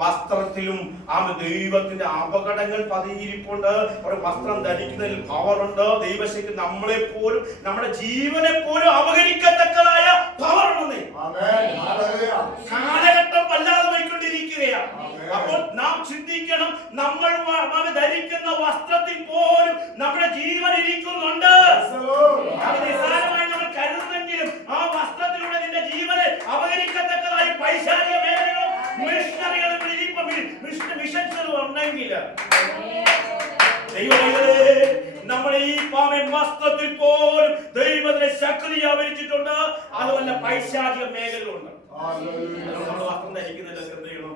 വസ്ത്രത്തിലും ആ ദൈവത്തിന്റെ അപകടങ്ങൾ പതിയിരിപ്പുണ്ട്. ഒരു വസ്ത്രം ധരിക്കുന്നതിൽ പവറുണ്ട്. ദൈവശക്തി നമ്മളെ പോലും നമ്മുടെ ജീവനെ പോലും അപകരിക്കത്തക്കതായ പവർ ഉണ്ടെന്നേ. കാലഘട്ടം വല്ലാതെ പോയിക്കൊണ്ടിരിക്കുകയാണ്. അപ്പോൾ നാം ചിന്തിക്കണം, നമ്മൾ ധരിക്കുന്ന വസ്ത്രത്തിൽ പോലും നമ്മുടെ ജീവൻ ഇരിക്കുന്നുണ്ട്. നിസ്സാരമായി നമ്മൾ കരുതുന്നെങ്കിലും ആ വസ്ത്രത്തിലൂടെ നിന്റെ ജീവനെ അപകരിക്കത്തക്കതായി പൈശാചിക മേഖലകളും മിഷണറികളും മിഷൻസുകളും ഉണ്ടെങ്കിൽ നമ്മുടെ ഈ പാവൻ വസ്ത്രത്തിൽ പോലും ദൈവത്തിന്റെ ശക്തി ആവരിച്ചിട്ടുണ്ട്. അതുപോലെ പൈശാചിക മേഖലകളുണ്ട്. നമ്മൾ വസ്ത്രം ധരിക്കുന്നതിന്റെ ശ്രദ്ധയും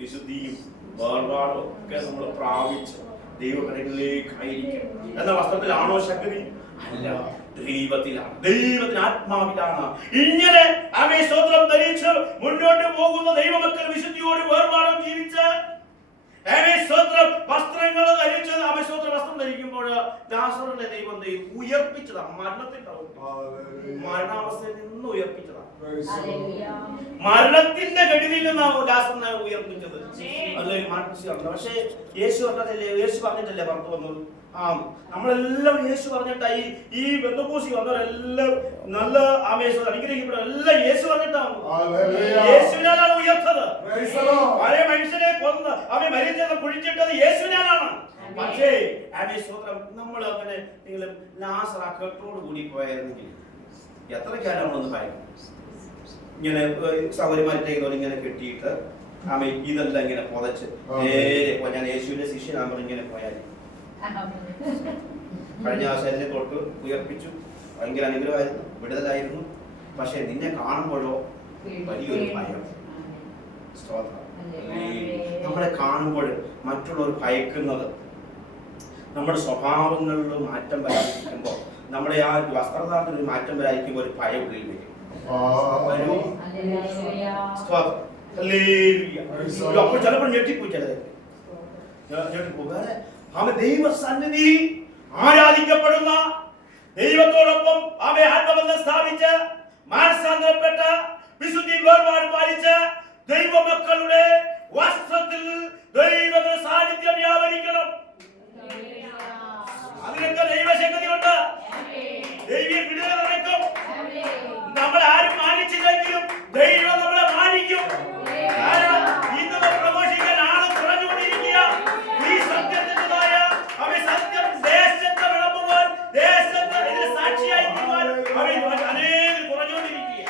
വിശുദ്ധിയും വേർപാടും ഒക്കെ നമ്മൾ പ്രാപിച്ച് ദൈവകരങ്ങളിലേക്കായിരിക്കണം. എന്ന വസ്ത്രത്തിലാണോ ശക്തി? അല്ല, ദൈവത്തിലാണ്, ദൈവത്തിന് ആത്മാവിലാണ്. ഇങ്ങനെ സ്തോത്രം ധരിച്ച് മുന്നോട്ട് പോകുന്ന ദൈവമക്കൾ വിശുദ്ധിയോട് വേർപാടും ജീവിച്ച് വസ്ത്രങ്ങൾ ധരിച്ച് വസ്ത്രം ധരിക്കുമ്പോൾ ലാസറിനെ ദൈവം ഉയർപ്പിച്ചതാണ്. മരണാവസ്ഥയിൽ നിന്ന് ഉയർപ്പിച്ചതാണ്. മരണത്തിന്റെ ഗഡിയിൽ നിന്നാണ് ലാസറിനെ ഉയർപ്പിച്ചത്. പക്ഷേ യേശു പറഞ്ഞതല്ലേ? യേശു പറഞ്ഞിട്ടല്ലേ പുറത്തു വന്നത്? നമ്മളെല്ലാവരും യേശു പറഞ്ഞിട്ടായി. ഈ ബന്ധുക്കൂസി വന്നവരെല്ലാം നല്ല അനുഗ്രഹിക്കപ്പെടെല്ലാം യേശു പറഞ്ഞിട്ടാണ്. യേശുവിനാലാണ് ഉയർത്തത്. പഴയ മനുഷ്യനെ കൊന്ന് അവൻ മരിച്ചത് കുഴിച്ചിട്ടത് യേശുവിനാലാണ്. പക്ഷേ നമ്മൾ അങ്ങനെ നിങ്ങൾ ലാസർ ആ കെട്ടോട് കൂടി പോയായിരുന്നെങ്കിൽ എത്രക്കാലം നമ്മളൊന്ന് ഭയക്കും. ഇങ്ങനെ സൗകര്യമായിട്ട് ഇങ്ങനെ കെട്ടിയിട്ട് ഇതെല്ലാം ഇങ്ങനെ പുതച്ച് നേരെ ഞാൻ യേശുവിന്റെ ശിഷ്യനാകുമ്പോൾ ഇങ്ങനെ പോയാൽ കഴിഞ്ഞ ആശാരിനെ തൊട്ട് ഉയർപ്പിച്ചു. ഭയങ്കര അനുഗ്രഹമായിരുന്നു, വിടുതലായിരുന്നു. പക്ഷെ നിന്നെ കാണുമ്പോഴോ വലിയൊരു ഭയം. നമ്മളെ കാണുമ്പോൾ മറ്റുള്ളവർ ഭയക്കുന്നത് നമ്മുടെ സ്വഭാവങ്ങളിൽ മാറ്റം വരാതിരിക്കുമ്പോൾ, നമ്മുടെ ആ വസ്ത്രധാരണത്തിൽ ഒരു മാറ്റം വരാതിരിക്കുമ്പോൾ ഒരു ഭയം ഉള്ളിൽ വരും. അപ്പോൾ ചിലപ്പോൾ ഞെട്ടിപ്പോയി. അവൻ ദൈവസന്നിധിയിൽ ആരാധിക്കപ്പെടുന്ന, ദൈവത്തോടൊപ്പം അവൻ ആത്മബന്ധം സ്ഥാപിച്ച് മാനസാന്തരപ്പെട്ട വിശുദ്ധി വേർപാട് പാലിച്ച് ദൈവമക്കളുടെ വസ്ത്രത്തിൽ ദൈവത്തിന്റെ സാന്നിധ്യം വ്യാപരിക്കണം. അതിനൊക്കെ ദൈവശക്തിയുണ്ട്. ദൈവീയ വിടുതൽ നടക്കും. നമ്മൾ ആരും മാനിച്ചില്ലെങ്കിലും ദൈവം നമ്മളെ മാനിക്കും. കാരണം ഇന്ന് പ്രഘോഷിക്കാൻ ആള് കുറഞ്ഞുകൊണ്ടിരിക്കുക. ഈ സത്യത്തിൻ്റെതായ അവൻ സത്യം ദേശത്ത് വിളമ്പുവാൻ, ദേശത്ത് ഇതിന് സാക്ഷിയായി തീരുവാൻ അവൻ അനേകം കുറഞ്ഞുകൊണ്ടിരിക്കുക.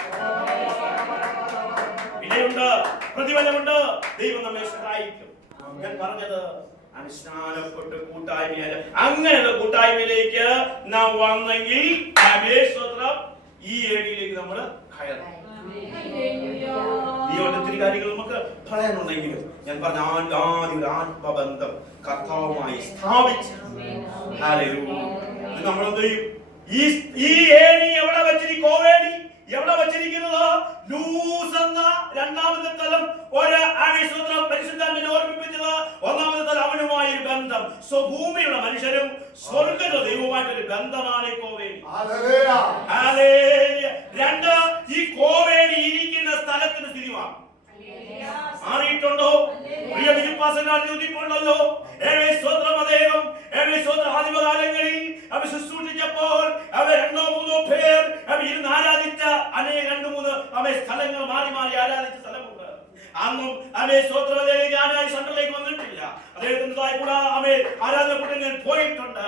വിലയുണ്ട്, പ്രതിഫലമുണ്ട്. ദൈവം നമ്മെ സഹായിക്കും. ഞാൻ പറഞ്ഞത് അനുഷ്ഠാനപ്പെട്ട് കൂട്ടായ്മയല്ല, അങ്ങനെയുള്ള കൂട്ടായ്മയിലേക്ക് നാം വന്നെങ്കിൽ ഈ ഏരിയയിലേക്ക് നമ്മൾ കയറും. ഈ ഒത്തിരി കാര്യങ്ങൾ നമുക്ക് പറയാനുണ്ടെങ്കിലും ഞാൻ പറഞ്ഞ ആദ്യ ഒരു ആത്മബന്ധം കർത്താവുമായി സ്ഥാപിച്ച് നമ്മളെന്ത് ചെയ്യും? ഈ ഏണി എവിടെ വെച്ചിട്ട്, കോവേണി എവിടെ വെച്ചിരിക്കുന്നത്? ലൂസ് എന്ന രണ്ടാമത്തെ തലം ഒരു ആവേശോത്രം പരിശുദ്ധാത്മാവിനെ ഓർമ്മിപ്പിച്ചത്. ഒന്നാമത്തെ തലം അവനുമായി ഒരു ബന്ധം. ഭൂമിയുള്ള മനുഷ്യരും സ്വർഗ്ഗത്തിലെ ദൈവവുമായിട്ടൊരു ബന്ധമാണ് ഈ കോവേലി. രണ്ട്, ഈ കോവേലി ഇരിക്കുന്ന സ്ഥലത്തിന് സ്ഥിതിമാണ്. മാറിയിട്ടുണ്ടോ? പ്രിയ വിശ്വാസങ്ങളോ? അദ്ദേഹം ആദിമകാലങ്ങളിൽ അവർ ശുശ്രൂഷിച്ചപ്പോൾ അവർ 2-3 പേർ അവർ ഇരുന്ന് ആരാധിച്ച അനേക 2-3 സ്ഥലങ്ങൾ മാറി മാറി ആരാധിച്ച സ്ഥലമുണ്ട്. അന്നും ഞാനായി സെന്ററിലേക്ക് വന്നിട്ടില്ല. അദ്ദേഹത്തിൻ്റെതായ കൂടെ ആരാധനപ്പെട്ട് പോയിട്ടുണ്ട്.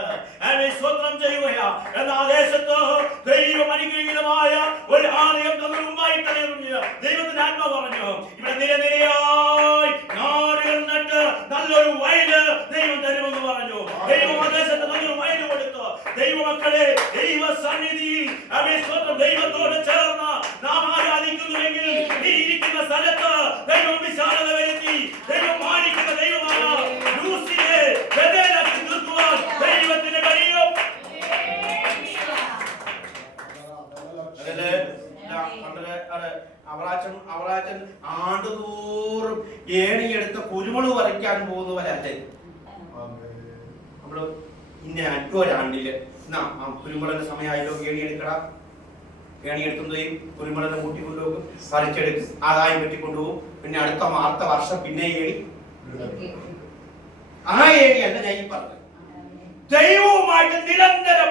സ്വത്രം ചെയ്യുകയാ. എന്നാൽ ദേശത്ത് ദൈവം അനുഗ്രഹീതമായ ഒരു ആലയം തന്നുമായിട്ട് ദൈവത്തിന്റെ ആത്മ പറഞ്ഞു, ഇവിടെ നിരനിരയായി നാടുകൾ നട്ട് നല്ലൊരു വയല് ദൈവം തരുമെന്ന് പറഞ്ഞു. ദൈവം ആ ദേശത്ത് നല്ലൊരു വയല് കൊടുത്തു. ദൈവമക്കളെ, ദൈവ സന്നിധിയിൽ ദൈവത്തോട് ചേർന്ന് നാം ആരാധിക്കുന്നുവെങ്കിൽ ഈ ഇരിക്കുന്ന സ്ഥലത്ത് ദൈവം വിശാലത വരുത്തി. ദൈവം മാനിക്കുന്ന ദൈവമാണ്. ലൂസിയെ ബദലാക്കി തീർക്കുവാൻ ദൈവത്തിന് കഴിയും. അവറാച്ചൻ ആണ്ടുതോറും ഏണിയെടുത്ത് കുരുമുളക് പറിക്കാൻ പോകുന്നവരല്ലേ നമ്മള്. ഇന്ന അറ്റൊരാണ്ടില് കുരുമുളകിന്റെ സമയമായല്ലോ, ഏണിയെടുക്കടാ. ഏണിയെടുക്കുന്നതും കുരുമുളക് കൂട്ടിക്കൊണ്ടുപോകും, പറിച്ചെടുക്കും, ആദായം വെട്ടിക്കൊണ്ടുപോകും. പിന്നെ അടുത്ത വർഷം പിന്നെ ഏണി. ആ ഏണിയല്ല ഞാൻ ഈ പറഞ്ഞത്. ദൈവവുമായിട്ട് നിരന്തരം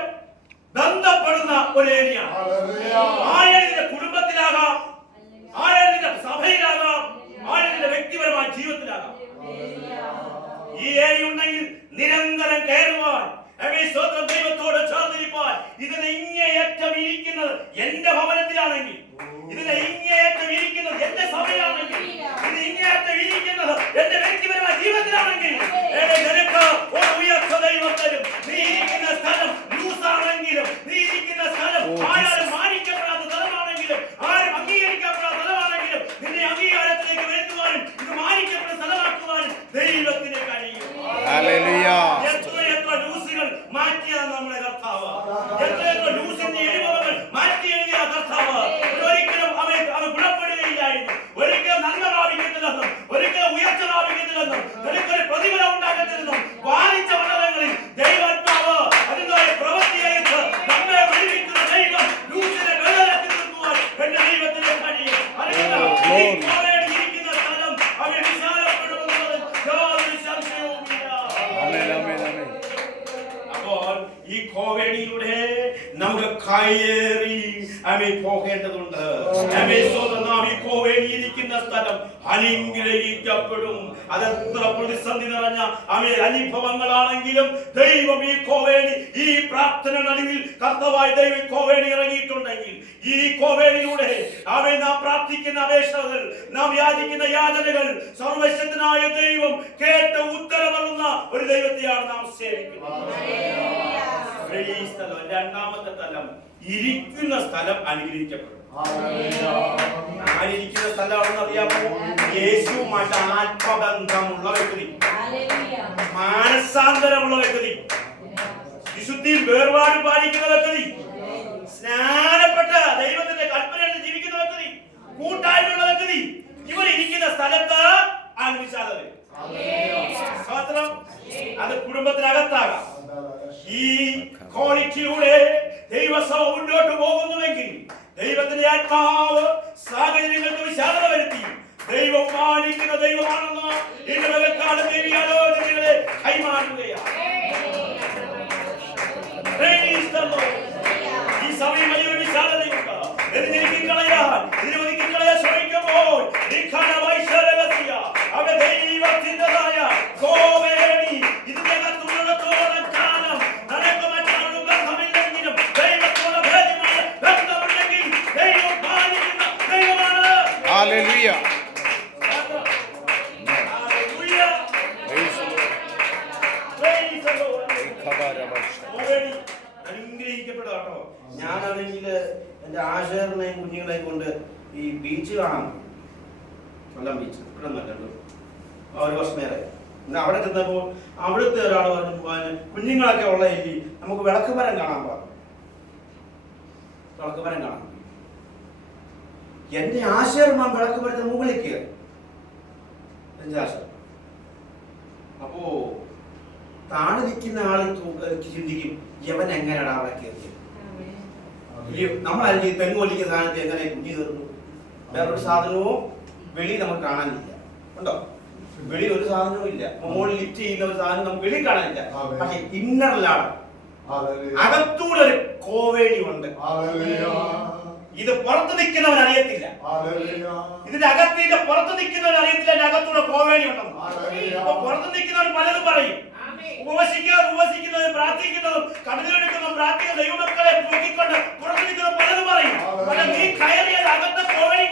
ബന്ധപ്പെടുന്ന ഒരു ഏണിയാണ്. ആയതിന്റെ കുടുംബത്തിലാകാം, ആയതിന്റെ സഭയിലാകാം, ആയതിന്റെ വ്യക്തിപരമായ ജീവിതത്തിലാകാം. ഈ ഏണി ഉണ്ടെങ്കിൽ നിരന്തരം കയറുവാൻ, ദൈവത്തോട് ചേർന്നിരിപ്പാൻ. ഇതിന് ഇങ്ങേയറ്റം ഇരിക്കുന്നത് എന്റെ ഭവനത്തിലാണെങ്കിൽ, ഇതിന് ഇങ്ങേയറ്റം ഇരിക്കുന്നത് എന്റെ സഭയിലാണെങ്കിൽ, ഇത് ഇങ്ങേയറ്റം ഇരിക്കുന്നത് എന്റെ വ്യക്തിപരമായ ജീവിതത്തിലാണെങ്കിൽ നിനക്ക് ഒരു ഉയർച്ച ദൈവം തരും. നീ ഇരിക്കുന്ന സ്ഥലം ലൂസാണെങ്കിലും, നീ ഇരിക്കുന്ന സ്ഥലം ആരും മാനിക്കപ്പെടാത്ത സ്ഥലമാണെങ്കിലും, ആരും അംഗീകരിക്കപ്പെടാത്ത സ്ഥലമാണെങ്കിലും, നിന്നെ അംഗീകാരത്തിലേക്ക് വരുത്തുവാനും ഇത് മാനിക്കപ്പെടുന്ന സ്ഥലമാക്കുവാനും ദൈവത്തിന് കഴിയും. എത്ര ലൂസുകൾ മാറ്റിയാണ് നമ്മുടെ കർത്താവ്. എത്ര ലൂസിന്റെ അനുഭവങ്ങൾ മാറ്റി എഴുതിയ കർത്താവ്. ഒരിക്കലും അവൻ ഗുണപ്പെടുകയില്ലായിരുന്നു. ഒരിക്കലും നന്മ പ്രാപിക്കത്തില്ലെന്നും ഒരിക്കലും ഉയർച്ച പ്രാപിക്കത്തില്ലെന്നും നിനക്കൊരു പ്രതിഫലം ഉണ്ടാകത്തില്ലെന്നും വാദിച്ച മണ്ഡലങ്ങളിൽ ദൈവാത്മാവ് അതിന്റെ പ്രവൃത്തിയായിട്ട് നമ്മെ വിളിപ്പിക്കുന്ന ദൈവം ലൂസിനെ ബദലാക്കി തീർക്കുവാൻ എന്റെ ദൈവത്തിന് കഴിയും. ഇരിക്കുന്ന സ്ഥലം അവൻ വിശാലപ്പെടുമെന്നുള്ളത് യാതൊരു സംശയവുമില്ല. അപ്പോൾ ഈ കോവേണിയിലൂടെ നമുക്ക് കയറി പോകേണ്ടതുണ്ട്. നാം ഈ കോവേണിയിരിക്കുന്ന സ്ഥലം അനുഗ്രഹിക്കപ്പെടും. അതെത്ര പ്രതിസന്ധി നിറഞ്ഞ അനുഭവങ്ങളാണെങ്കിലും ദൈവം ഈ കോവേണി, ഈ പ്രാർത്ഥന നടുവിൽ കർത്താവായ ദൈവം കോവേണി ഇറങ്ങിയിട്ടുണ്ടെങ്കിൽ ഈ കോവേണിയിലൂടെ നാം പ്രാർത്ഥിക്കുന്ന അപേക്ഷകൾ, നാം യാചിക്കുന്ന യാചനകൾ സർവശക്തനായ ദൈവം കേട്ട് ഉത്തരവറുന്ന ഒരു ദൈവത്തെയാണ് നാം സേവിക്കുന്നത്. രണ്ടാമത്തെ തലം, ഇരിക്കുന്ന സ്ഥലം അനുഗ്രഹിക്കപ്പെടും. ആരിയ്ക്കുന്ന സ്ഥലമാണെന്ന് അറിയാമോ? യേശുവുമായിട്ട് ആത്മബന്ധമുള്ള വ്യക്തി, മാനസാന്തരമുള്ള വ്യക്തി, വിശുദ്ധിയിൽ വേർപാട് പാലിക്കുന്ന വ്യക്തി, സ്നാനപ്പെട്ട ദൈവത്തിന്റെ കൽപ്പനയിൽ ജീവിക്കുന്ന വ്യക്തി, കൂട്ടായ്മയുള്ള വ്യക്തി. ഇവർ ഇരിക്കുന്ന സ്ഥലത്ത് വിശാലത. അത് കുടുംബത്തിനകത്താകാം. ഈ ക്വാളിറ്റിയിലൂടെ ദൈവസഭ മുന്നോട്ട് പോകുന്നുവെങ്കിൽ ദൈവത്തിന്റെ ആത്മാവ് സാഹചര്യങ്ങൾക്ക് വിശാലത വരുത്തി ദൈവം മാനിക്കുന്ന ദൈവമാണെന്ന് ഇടവകക്കാട് ദേവി ആലോചനകളെ കൈമാറുകയാണ്. ഈ സമയം വലിയൊരു വിശാലതയുണ്ട്. കളയാൻ ശ്രമിക്കുമ്പോൾ അവിടെ ദൈവത്തിൻ്റെതായ കോവേണി ഇതിനകത്തുള്ളിടത്തോളം കാലം നിനക്ക് മറ്റാരും ബന്ധമില്ലെങ്കിലും ദൈവത്തോട് ഭേദമായ ബന്ധമുണ്ടെങ്കിൽ ദൈവം പാലിക്കുന്ന ദൈവമാണ്. ഹല്ലേലൂയ. അനുഗ്രഹിക്കപ്പെടുക കേട്ടോ. ഞാനാണെങ്കിൽ എന്റെ ആശയറിനെയും കുഞ്ഞുങ്ങളെയും കൊണ്ട് ഈ ബീച്ച് കാണാൻ, കൊല്ലം ബീച്ച് ഇവിടെ നല്ലത് ഒരു വർഷം നേരെ അവിടെ ചെന്നപ്പോൾ അവിടുത്തെ ഒരാൾ പറഞ്ഞു, കുഞ്ഞുങ്ങളൊക്കെ ഉള്ള നമുക്ക് വിളക്കുമരം കാണാൻ പറഞ്ഞു. വിളക്കുമരം കാണാൻ എന്റെ ആശയർമാൻ വിളക്ക് വരുന്ന മുകളിൽ കയറി. എന്റെ ആശയം. അപ്പോ താഴെ നിൽക്കുന്ന ആൾ ചിന്തിക്കും, യവൻ എങ്ങനെയാണ് അവിടെ കയറിയത്? നമ്മളായിരിക്കും തെങ്ങ് വലിക്കുന്ന സാധനത്തെ എങ്ങനെ കുഞ്ഞു കയറുന്നു? വേറൊരു സാധനവും വെളിയിൽ നമുക്ക് കാണാനില്ല. ഉണ്ടോ? വെളിയിൽ ഒരു സാധനവും ഇല്ല. മുകളിൽ ലിഫ്റ്റ് ചെയ്യുന്ന ഒരു സാധനം നമുക്ക് വെളിയിൽ കാണാനില്ല. പക്ഷെ ഇന്നറിലാണ്, അകത്തൂടെ ഒരു കോവേടി ഉണ്ട്. ഇത് പുറത്ത് നിൽക്കുന്നവൻ അറിയത്തില്ല. ഇതിന്റെ അകത്തിന്റെ പുറത്ത് നിൽക്കുന്നവൻ അറിയത്തില്ല. എന്റെ അകത്തൂടെ കോവേടി ഉണ്ടെന്ന്. അപ്പൊ പുറത്ത് നിൽക്കുന്നവൻ പലതും പറയും. ഉപവസിക്കുന്നതും പ്രാർത്ഥിക്കുന്നതും കടലിലെടുക്കുന്നതും പ്രാർത്ഥിക്കുന്ന ദൈവമക്കളെ നോക്കിക്കൊണ്ട് പുറത്ത് നിൽക്കുന്ന പലതും പറയും. പക്ഷെ നീ കയറിയത് അകത്തെ കോവേടി.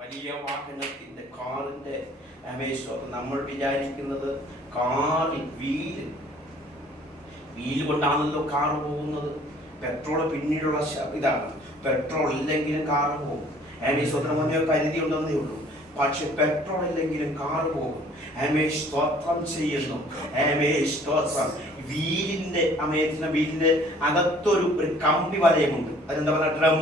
വലിയ വാഹനത്തിന്റെ കാറിന്റെ നമ്മൾ വിചാരിക്കുന്നത് കാറിൽ വീല് കൊണ്ടാണല്ലോ കാറ് പോകുന്നത്. പെട്രോൾ പിന്നീടുള്ള ഇതാണ്. പെട്രോൾ ഇല്ലെങ്കിലും കാറ് പോകും. സ്വന്തം പരിധി ഉണ്ടെന്നേ ഉള്ളൂ. പക്ഷെ പെട്രോൾ ഇല്ലെങ്കിലും കാറ് പോകും. സ്തോത്രം ചെയ്യുന്നു. വീലിന്റെ വീലിന്റെ അകത്തൊരു കമ്പി വലയമുണ്ട്. അതെന്താ പറയുക? ഡ്രം.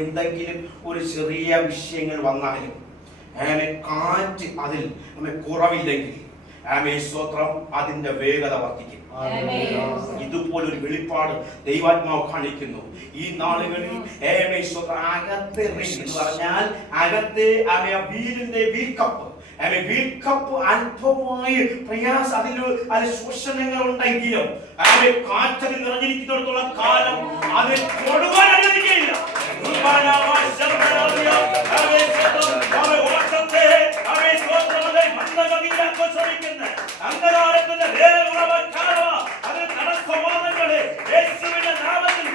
എന്തെങ്കിലും ഒരു ചെറിയ വിഷയങ്ങൾ വന്നാലും കാറ്റ് അതിൽ കുറവില്ലെങ്കിൽ സ്തോത്രം അതിന്റെ വേഗത വർദ്ധിക്കും. ഇതുപോലൊരു വെളിപ്പാട് ദൈവാത്മാവ് കാണിക്കുന്നു ഈ നാളുകളിൽ. അകത്ത് എന്ന് പറഞ്ഞാൽ അകത്ത് വീലിന്റെ വീൽക്കപ്പ് അല്പമായി പ്രയാസ അതിൽ ശോഷണങ്ങൾ ഉണ്ടെങ്കിലും കാറ്റതിൽ നിറഞ്ഞിരിക്കുന്നിടത്തോളം കാലം അത് കൊടുവാൻ അനുവദിക്കില്ല. അന്ധകാരത്തിന്റെ അത് തടസ്സവാദങ്ങളെ യേശുവിന്റെ നാമത്തിൽ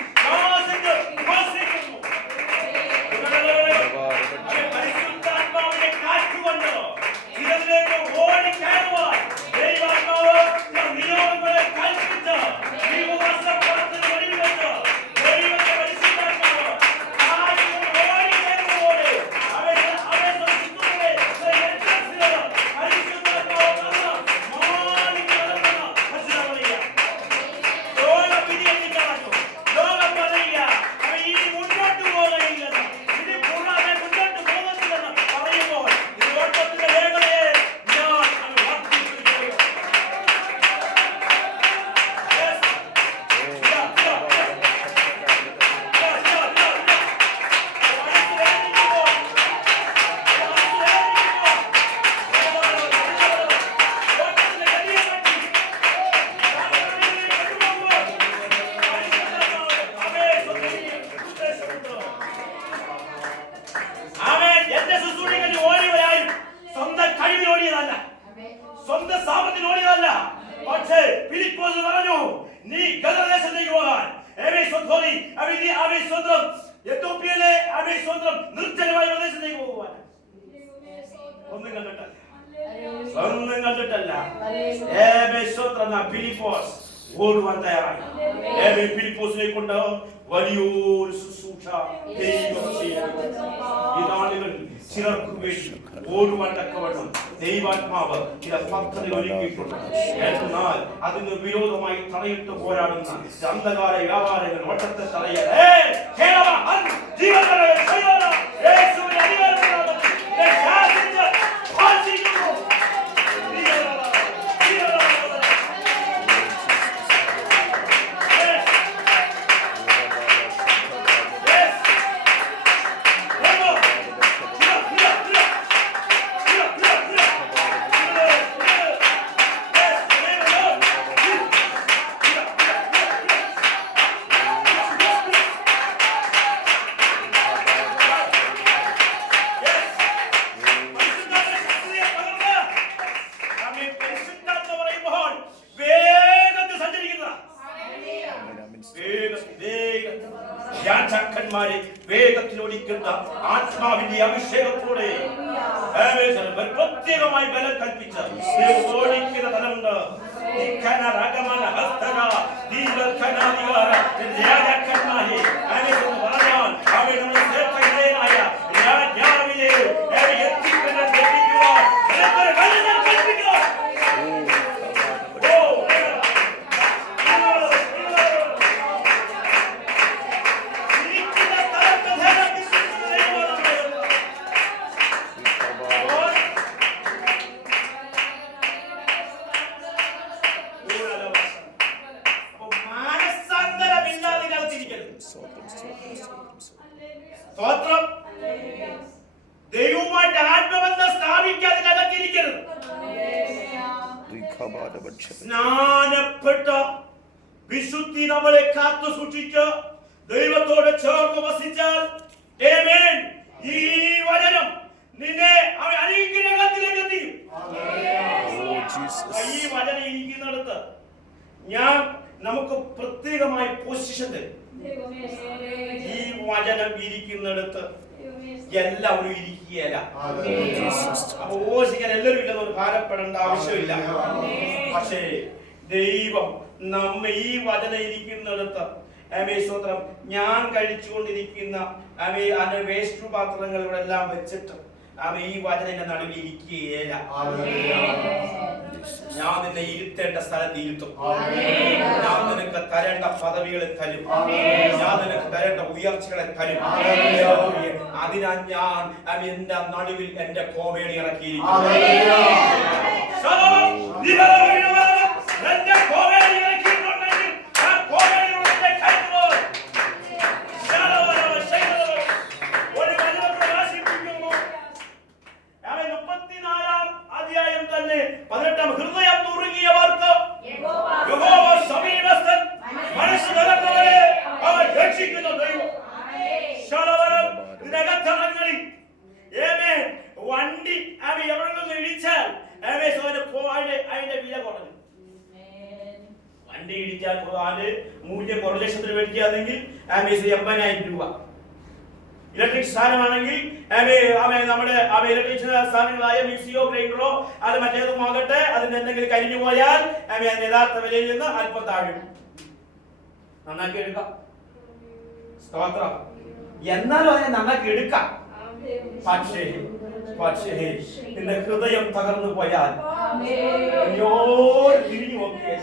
പരിശുദ്ധാത്മാവിനെ കാറ്റുകൊണ്ട് ഇതിലേക്ക് ഓടിക്കയറുവാൻ ദൈവാത്മാവ് നിയോഗങ്ങളെ കൽപ്പിച്ച് ഈ ഉപവാസപ്രാർത്ഥന വെടിവെച്ച് ദൈവത്തെ പരിശുദ്ധാത്മാവ് ഓടിക്കയറുപോലെ സ്വന്തം സാമർത്ഥ്യം ഓടിയതല്ല. പക്ഷേ ഫിലിപ്പോസ് പറഞ്ഞു, നീ ഗലദേശത്തേക്ക് പോകാൻ എത്യോപ്യയിലെ നിർജ്ജനമായ പ്രദേശത്തേക്ക് പോകുവാൻ. ഒന്നും കണ്ടിട്ടല്ല. ഫിലിപ്പോസ് ഓടുവാൻ തയ്യാറായി. ഫിലിപ്പോസിനെ കൊണ്ട് വലിയൊരു ശുശ്രൂഷ ഈ നാളുകളിൽ ചിലർക്ക് വേണ്ടി ഓടുവാൻ തക്കവണ്ണം ദൈവാത്മാവ് ചില പദ്ധതി ഒരുക്കിയിട്ടുണ്ട്. എന്നാൽ അതിന് വിരോധമായി തടയിട്ട് പോരാടുന്ന അന്ധകാര വ്യാപാരങ്ങൾ വട്ടത്തെ തടയാൻ രാജാക്കന്മാരെ വേഗത്തിൽ ഓടിക്കുന്ന ആത്മാവിന്റെ അഭിഷേകത്തോടെ പ്രത്യേകമായി ബലം കൽപ്പിച്ച ഓടിക്കുന്ന ബലമുണ്ട്. രാജാക്കന്മാരെ പറയാൻ അവൻ നമ്മുടെ ശ്രേഷ്ഠനായ രാജാവിനെ എത്തിക്കുന്ന കൽപ്പിക്കുവാൻ സ്തോത്രം. ദൈവവുമായിട്ട് ആത്മബന്ധം സ്ഥാപിക്കാതിനകത്തിരിക്കരുത്. സ്നാനപ്പെട്ട വിശുദ്ധി നമ്മളെ കാത്തു സൂക്ഷിച്ച് ദൈവത്തോട് ചേർന്ന് വസിച്ചാൽ ആമേൻ, ഈ വചനം നിന്നെ അനുഗ്രഹത്തിലേക്ക് എത്തിക്കും. ഈ വചനം ഇരിക്കുന്നിടത്ത് നമുക്ക് പ്രത്യേകമായി പൊസിഷൻ തരും. ഈ വചനം ഇരിക്കുന്നിടത്ത് എല്ലാവരും ഇരിക്കുകയല്ല. അപ്പൊ ഓശിക്കാൻ എല്ലാവരും ഇല്ലെന്ന് ഭാരപ്പെടേണ്ട ആവശ്യമില്ല. പക്ഷേ ദൈവം നമ്മെ ഈ വചനം ഇരിക്കുന്നിടത്ത് സ്തോത്രം, ഞാൻ കഴിച്ചുകൊണ്ടിരിക്കുന്ന വേസ്റ്റ് പാത്രങ്ങളെല്ലാം വെച്ചിട്ട് ഈ വചനന്റെ നടുവിൽ ഇരിക്കുകയില്ല. ഞാൻ നിന്നെ ഇരുത്തേണ്ട സ്ഥലത്ത് ഇരുത്തും. ഞാൻ നിനക്ക് തരേണ്ട പദവികളെ തരും. ഞാൻ നിനക്ക് തരേണ്ട ഉയർച്ചകളെ തരും. അതിനാൽ ഞാൻ എന്റെ നടുവിൽ എന്റെ കോവേടി ഇറക്കിയിരിക്കും. വണ്ടി എവിടെ ഇടിച്ചാൽ അതിന്റെ വില കുറഞ്ഞു. വണ്ടി ഇടിച്ചാൽ മൂല്യം 1 ലക്ഷത്തിന് മേടിക്കുകയാണെങ്കിൽ 80,000 രൂപ. ഇലക്ട്രിക് സാധനമാണെങ്കിൽ നമ്മുടെ ഇലക്ട്രിക് സാധനങ്ങളായ മിക്സിയോ ഗ്രൈൻഡറോ അത് മറ്റേതും ആകട്ടെ, അതിന് എന്തെങ്കിലും കരിഞ്ഞു പോയാൽ അതിന്റെ യഥാർത്ഥ വിലയിൽ നിന്ന് അല്പം താഴും. നന്നാക്കി എടുക്കാം. സ്തോത്രം. എന്നാലും അതിനെ നന്നാക്കി എടുക്കാം. പക്ഷേ നിന്റെ ഹൃദയം തകർന്നു പോയാൽ തിരിഞ്ഞു നോക്കിയേ.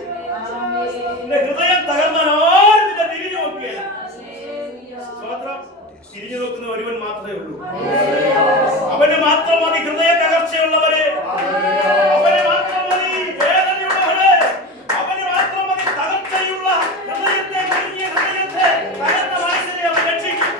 നിന്റെ ഹൃദയം തകർന്നാൽ നിന്നെ തിരിഞ്ഞു നോക്കിയേ. സ്തോത്രം. തിരിഞ്ഞു നോക്കുന്ന ഒരുവൻ മാത്രമേ ഉള്ളൂ. അവന് മാത്രം മതി ഹൃദയ തകർച്ചയുള്ളവരെ. അവന് മാത്രം മതി വേദനയുള്ളവരെ. അവന് മാത്രം മതി തകർച്ചയുള്ള ഹൃദയത്തെ, ഹൃദയത്തെ തകർന്ന മനസ്സിനെ അവൻ രക്ഷിക്കും.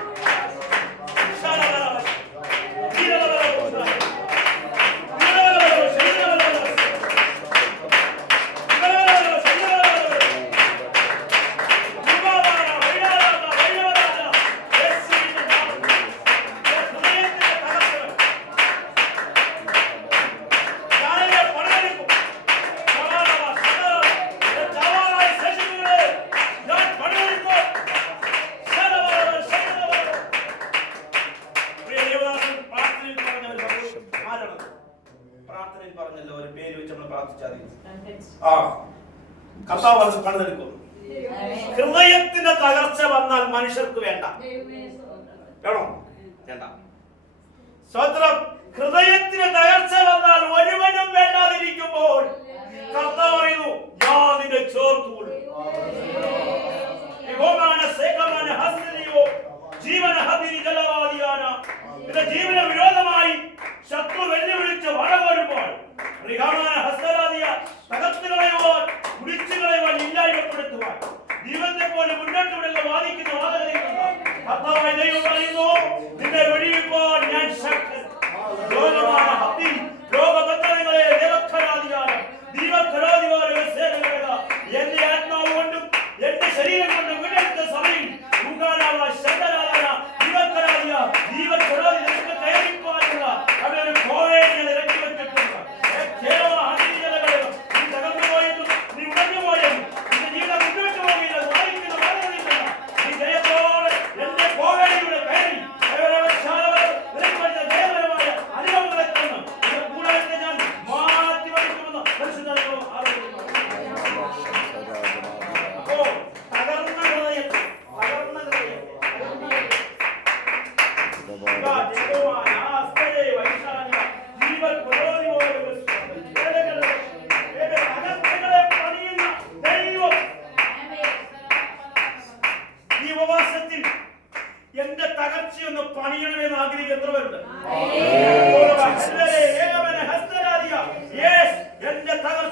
ഹൃദയത്തിന്റെ തകർച്ച വന്നാൽ മനുഷ്യർക്ക് വേണ്ട. വേണോ? വേണ്ട. സ്വത്രം. ഹൃദയത്തിന് തകർച്ച വന്നാൽ ഒരുവനും വേണ്ടാതിരിക്കുമ്പോൾ കർത്താവ് പറയുന്നു, ഞാൻ നിന്നെ ചേർത്തുകൊള്ളും. നിന്റെ ജീവന വിരോധമായി ശത്രു വെല്ലുവിളിച്ച് വരവരുമ്പോൾ തകർത്തുകളയുവാൻ, കുടിച്ചുകളയുവാൻ, ഇല്ലായ്മപ്പെടുത്തുവാൻ ദൈവത്തെ പോലെ മുന്നോട്ട് വിടുന്ന വാദിക്കുന്ന വാദങ്ങളെ ദൈവം പറയുന്നു, നിന്നെ വെടിവെപ്പാൻ ഞാൻ ശക്തൻ. ലോകബന്ധങ്ങളെ നിരക്ഷരാധികാര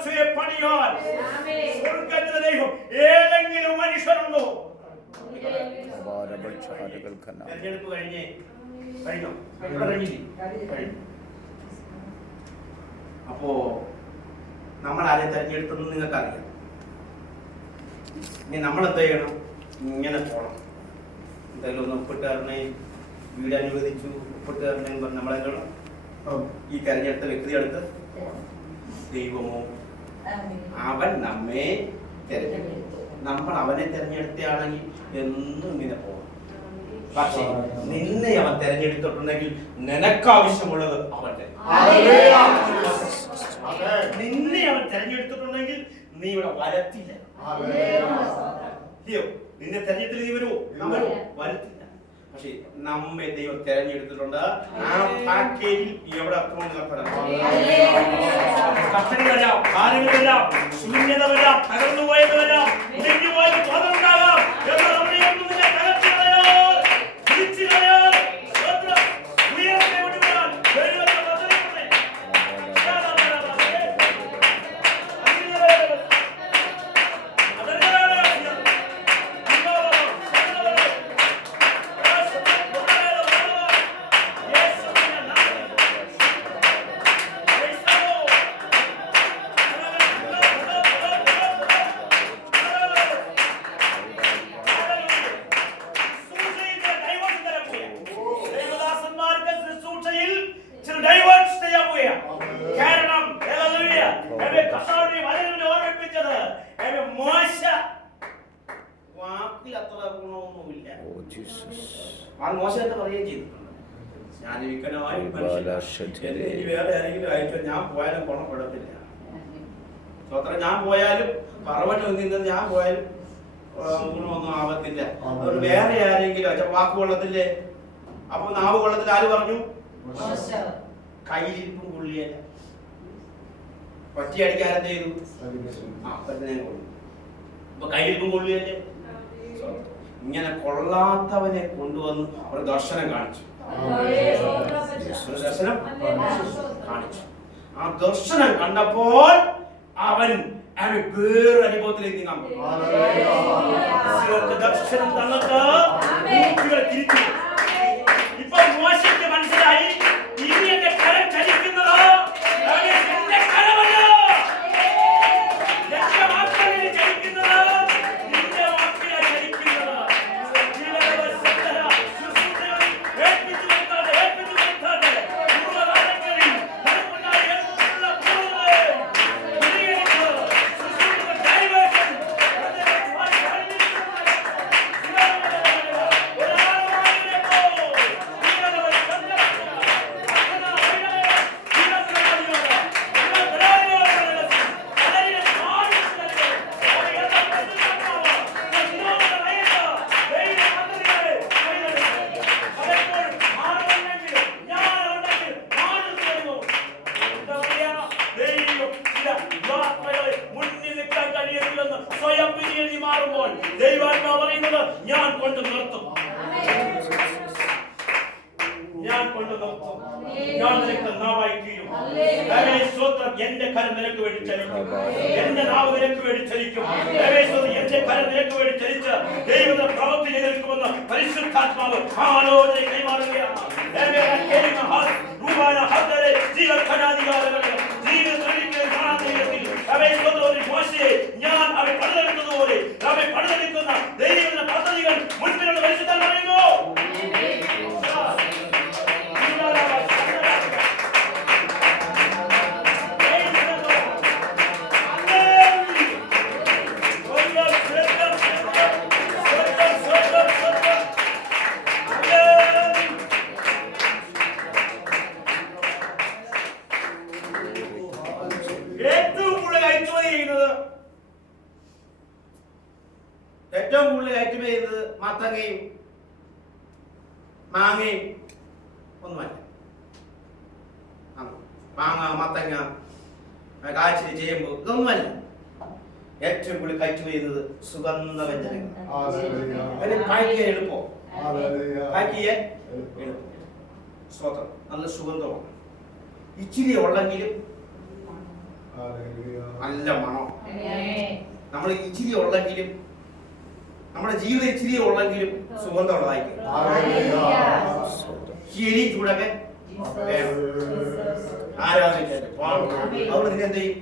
മോശയെ പണിയാൻ സ്വർഗ്ഗത്തിലെ ദൈവം ഏതെങ്കിലും മനുഷ്യരുണ്ടോ? തെരഞ്ഞെടുപ്പ് കഴിഞ്ഞോ? കഴിഞ്ഞു. അപ്പോ നമ്മൾ ആരെ തെരഞ്ഞെടുത്തെന്ന് നിങ്ങൾക്കറിയാം. ഇനി നമ്മൾ എന്ത് ചെയ്യണം? ഇങ്ങനെ പോകണം. എന്തായാലും ഒന്ന് ഒപ്പിട്ടുകാരനെ വീട് അനുവദിച്ചു, ഒപ്പിട്ടുകാരനെ പറഞ്ഞ് നമ്മളെന്താണ് ഈ തെരഞ്ഞെടുത്ത വ്യക്തി അടുത്ത് ദൈവമോ അവൻ നമ്മെ തെരഞ്ഞെടുത്തു, നമ്മൾ അവനെ തെരഞ്ഞെടുത്തയാണെങ്കിൽ എന്നും ഇങ്ങനെ പോകണം. പക്ഷേ നിന്നെ അവൻ തെരഞ്ഞെടുത്തിട്ടുണ്ടെങ്കിൽ നിനക്കാവശ്യമുള്ളത് അവന്റെ. നിന്നെ അവൻ തെരഞ്ഞെടുത്തിട്ടുണ്ടെങ്കിൽ നീ ഇവിടെ വരത്തില്ല. നിന്നെ തെരഞ്ഞെടുത്തിൽ നീ വരുമോ? നമ്മൾ വരത്തില്ല. പക്ഷേ നമ്മെ ദൈവം തെരഞ്ഞെടുത്തിട്ടുണ്ട്. ആ പാക്കേജിൽ എവിടെ കഷ്ടത വരാം, ഭാരങ്ങൾ വരാം, ശൂന്യത വരാം, തകർന്നു പോയത് വരാം, മുടിഞ്ഞു പോയത് തോന്നുന്നുണ്ടാകാം. മോശമായിട്ട് പറയുകയും ചെയ്തിട്ടുണ്ട്. ഞാൻ വേറെ ആരെങ്കിലും അയച്ചോ, ഞാൻ പോയാലും ഗുണപ്പെടത്തില്ല. സ്വത്രം ഞാൻ പോയാലും പറവട്ട് നിന്ന് ഞാൻ പോയാലും ഗുണമൊന്നും ആവത്തില്ല. അതുകൊണ്ട് വേറെ ആരെങ്കിലും അയച്ച വാക്ക് കൊള്ളത്തില്ലേ? അപ്പൊ നാവ് കൊള്ളത്തിൽ ആര് പറഞ്ഞു? കയ്യിലിരിപ്പും കൊള്ളിയല്ല. ഒറ്റയടിക്ക് ആരെന്ത് ചെയ്തു? അപ്പൊ കയ്യിലിരിപ്പും കൊള്ളിയല്ലേ? ഇങ്ങനെ കൊള്ളാത്തവനെ കൊണ്ടുവന്ന് അവർ ദർശനം കാണിച്ചു. ദർശനം കാണിച്ചു. ആ ദർശനം കണ്ടപ്പോൾ അവൻ വേറെ അനുഭവത്തിലേക്ക് നീങ്ങാൻ ദർശനം തന്നിട്ട് തിരിച്ചു. ഇപ്പൊ മോശയ്ക്ക് മനസ്സിലായി, ഇനി എന്റെ കരം ചലിക്കുന്നത് എന്റെ കരമല്ല, ലക്ഷ്യമാത്രമേ ചലിക്കുന്നത്. എന്റെ കരം നിനക്ക് വേണ്ടി ചലിക്കും, എന്റെ നാവ് നിനക്ക് വേണ്ടി ചലിക്കും. എന്റെ കരം നിനക്ക് വേണ്ടി ചലിച്ച് ദൈവത്തെ പ്രവൃത്തി ചെയ്തെടുക്കുമെന്ന് പരിശുദ്ധാത്മാവ് ആലോചന കൈമാറുകയാണ്. ഞാൻ അവൻ പണിതെടുക്കുന്നതുപോലെ അവൻ പണിതെടുക്കുന്ന ദൈവത്തിന്റെ പദ്ധതികൾ മുൻപിലുള്ള പരിശുദ്ധം പറയുന്നു. ഏറ്റവും കൂടുതൽ കയറ്റുമതി ചെയ്യുന്നത് മത്തങ്ങയും മാങ്ങയും ഒന്നുമല്ല. മാങ്ങ, മത്തങ്ങ, കാച്ചിൽ, ചേമ്പ് ഇതൊന്നുമല്ല. ഏറ്റവും കൂടുതൽ കയറ്റുമതി ചെയ്യുന്നത് സുഗന്ധ വ്യഞ്ജനങ്ങൾ. കായ്ക്കാൻ എളുപ്പം, കായ്ക്കാൻ എളുപ്പം. സ്വതം നല്ല സുഗന്ധമാണ്. ഇച്ചിരി ഉള്ളെങ്കിലും നല്ല മണം. നമ്മൾ ഇച്ചിരി ഉള്ളെങ്കിലും നമ്മുടെ ജീവിതം ഇച്ചിരി ഉള്ളെങ്കിലും സുഗന്ധമുള്ളതായിരിക്കും. ശരി ചൂടൊക്കെ വേണം ആരാധിക്കാൻ. അവിടെ നിങ്ങൾ എന്ത് ചെയ്യും?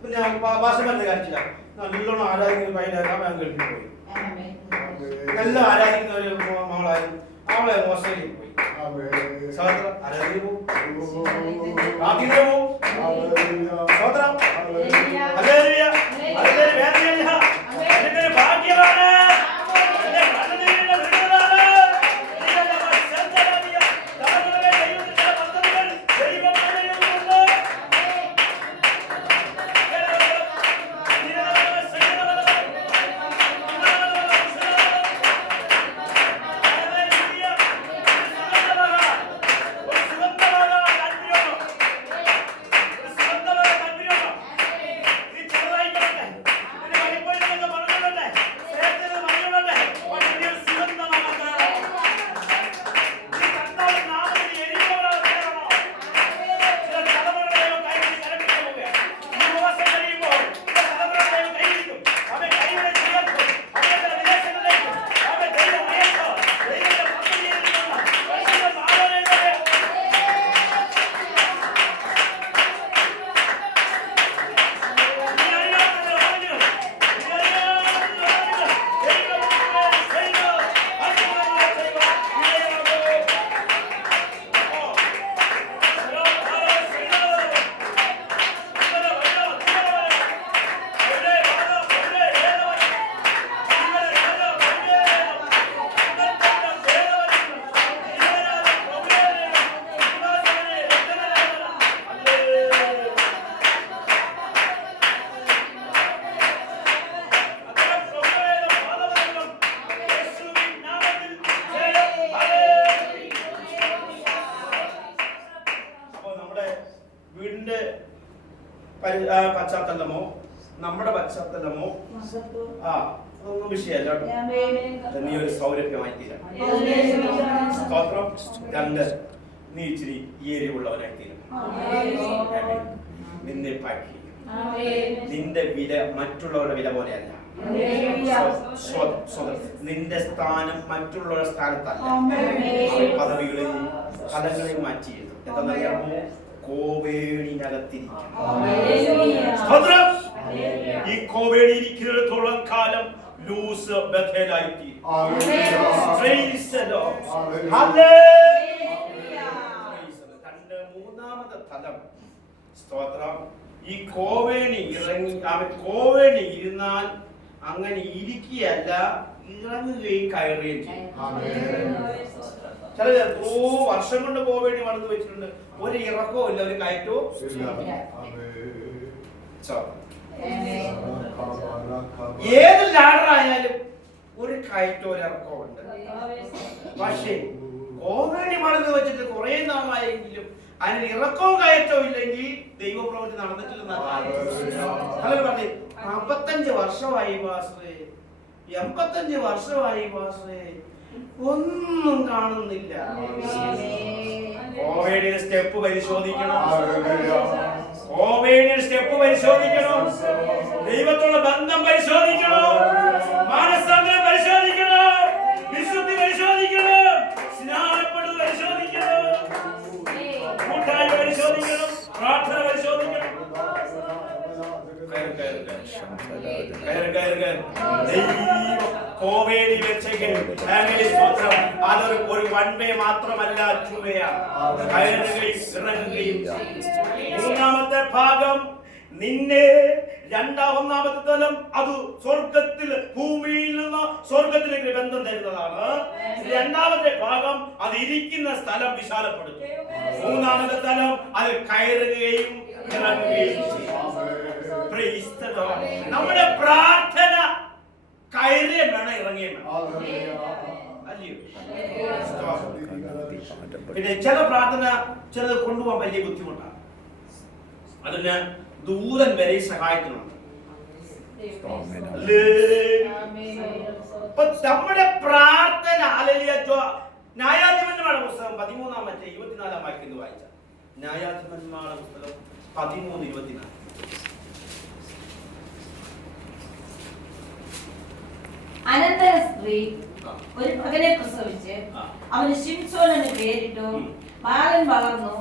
പിന്നെ ഭാഷമാരുടെ കാണിച്ചില്ല. നല്ലോണം ആരാധിക്കുന്ന പയ്യനാക്കാൻ ഗൾഫിൽ പോയി. നല്ല ആരാധിക്കുന്ന ഒരു മകളായിരുന്നു. അവളെ ഓസ്ട്രേലിയയിൽ പോയി. ആരാധിക്കാൻ പോകും. ഭാഗ്യമാണ്. പശ്ചാത്തലമോ നമ്മുടെ പശ്ചാത്തലമോ അതൊന്നും വിഷയമല്ല കേട്ടോ. നീ ഒരു സൗരഭ്യമായി തീരാം. സ്തോത്രം. 2, നീ ഇച്ചിരി എരിവുള്ളവനായി തീരും. നിന്നെ പാക്കി നിന്റെ വില മറ്റുള്ളവരുടെ വില പോലെയല്ല. നിന്റെ സ്ഥാനം മറ്റുള്ളവരുടെ സ്ഥാനത്തല്ല. പദവികളെയും ഫലങ്ങളെയും മാറ്റി എന്താണെന്നറിയാമോ? കോവേണിനകത്തിരിക്കണം. ഈ കോവേണി ഇരിക്കുന്നിടത്തോളം കാലം ലൂസ് ബഥേലായി. തന്റെ മൂന്നാമത്തെ തലം സ്തോത്രം. ഈ കോവേണി ഇറങ്ങി അവൻ കോവേണി ഇരുന്നാൽ അങ്ങനെ ഇരിക്കുകയല്ല, ഇറങ്ങുകയും കയറുകയും ചെയ്യും. ചില വർഷം കൊണ്ട് കോവേണി വളർന്നു വെച്ചിട്ടുണ്ട്. ഒരു ഇറക്കവും ഇല്ല, ഒരു കയറ്റവും. ഏത് ലാഡർ ആയാലും ഒരു കയറ്റവും ഒരു ഇറക്കവും ഉണ്ട്. പക്ഷേ കോവേണി വളർന്നു വെച്ചിട്ട് കുറെ നാളായെങ്കിലും അതിന് ഇറക്കവും കയറ്റവും ഇല്ലെങ്കിൽ ദൈവപ്രവൃത്തി നടന്നിട്ടില്ലെന്ന് പറഞ്ഞു. 45 വർഷമായി പാസ്റ്ററേ, 85 വർഷമായി പാസ്റ്ററേ, ഒന്നും കാണുന്നില്ല. കോവേഡിയുടെ സ്റ്റെപ്പ് പരിശോധിക്കണം. കോവേഡിയുടെ സ്റ്റെപ്പ് പരിശോധിക്കണം. ദൈവത്തോടുള്ള ബന്ധം പരിശോധിക്കണം. മാനസാന്തരം പരിശോധിക്കണം. വിശുദ്ധി പരിശോധിക്കണം. സ്നാനപ്പെടുന്നത് പരിശോധിക്കണം. കൂട്ടായ്മ പരിശോധിക്കണം. പ്രാർത്ഥന പരിശോധിക്കണം. കോവേലി വെച്ചെങ്കിൽ അതൊരു ഒരു 1 വേ മാത്രമല്ല, 2 വേ. കയറുകയും ഇറങ്ങുകയും. മൂന്നാമത്തെ ഭാഗം നിന്നെ ഒന്നാമത്തെ തലം അത് സ്വർഗത്തിൽ ഭൂമിയിൽ നിന്ന് സ്വർഗത്തിലേക്ക് ബന്ധം തരുന്നതാണ്. രണ്ടാമത്തെ ഭാഗം അത് ഇരിക്കുന്ന സ്ഥലം വിശാലപ്പെടുത്തും. മൂന്നാമത്തെ തലം അത് കയറുകയും ഇറങ്ങുകയും ചെയ്യും. നമ്മുടെ പ്രാർത്ഥന കയറിയും വേണം, ഇറങ്ങിയും വേണം. അല്ലയോ? പിന്നെ ചില പ്രാർത്ഥന ചിലത് കൊണ്ടുപോകാൻ വലിയ ബുദ്ധിമുട്ടാണ്. അതിന് ദൂരൻ വരെ സഹായത്തിനുണ്ട്. നമ്മുടെ പ്രാർത്ഥന ന്യായാധിപന്മാരുടെ പുസ്തകം 13-ാം 24-ാം വാക്യം വായിച്ച ന്യായാധിപന്മാരുടെ പുസ്തകം 13:24. അനന്തര സ്ത്രീ ഒരു മകനെ പ്രസവിച്ച് അവന് ശിംശോൻ എന്ന് പേരിട്ടു. ബാലൻ വളർന്നു.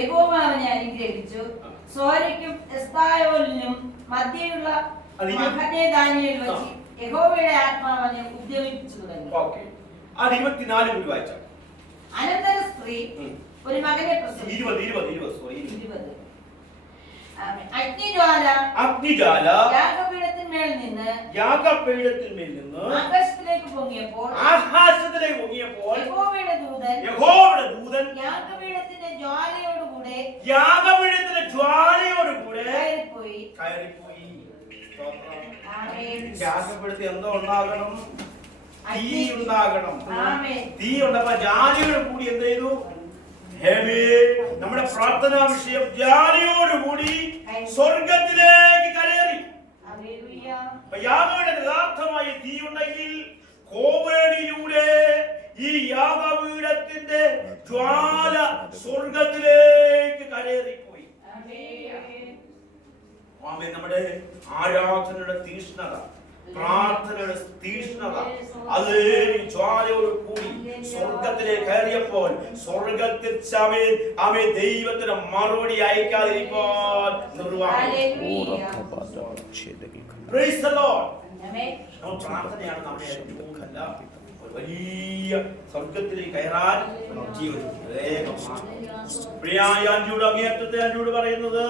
യഹോവ അവനെ അനുഗ്രഹിച്ചു. സോരയ്ക്കും എസ്തായോലിനും മധ്യയുള്ള മഹനെ ദാനിയേൽ വെച്ച് യഹോവയുടെ ആത്മാവ് അവനെ ഉദ്യമിപ്പിച്ചു തുടങ്ങി. അനന്തര സ്ത്രീ ഒരു മകനെ പ്രസവിച്ചു. 20. അഗ്നിജ്വാല യാഗപീഠത്തിന്മേൽ നിന്ന് ആകാശത്തിലേക്ക് പൊങ്ങിയപ്പോൾ യഹോവയുടെ ദൂതൻ യാഗപീഠത്തിന്റെ ജ്വാലയോടുകൂടെ കയറിപ്പോയി. യാഗപീഠത്തിൽ എന്തോ ഉണ്ടാകണം? തീ ഉണ്ടാകണം. തീ ഉണ്ടപ്പോ ജാലിയോട് കൂടി എന്ത് ചെയ്തു? നമ്മുടെ പ്രാർത്ഥനാ വിഷയം ജാലിയോടുകൂടി സ്വർഗത്തിലേക്ക് കയറി. യാഗപീഠത്തിൽ യഥാർത്ഥമായി തീ ഉണ്ടെങ്കിൽ കോവേടിയിലൂടെ ഈ യാഗപീഠത്തിന്റെ ജ്വാല സ്വർഗത്തിലേക്ക് കയറിപ്പോയി. നമ്മുടെ ആരാധനയുടെ തീഷ്ണത, പ്രാർത്ഥനയുടെ തീഷ്ണത അത് ജ്വാലയോട് കൂടി സ്വർഗത്തിലേക്ക് കയറിയപ്പോൾ സ്വർഗത്തിൽ അവൻ ദൈവത്തിന് മറുപടി അയക്കാതിരിക്കാൻ പ്രാർത്ഥനയാണ് നമ്മെ ഒരു വലിയ സ്വർഗത്തിലേക്ക് കയറാൻ അങ്ങേറ്റത്തെ പറയുന്നത്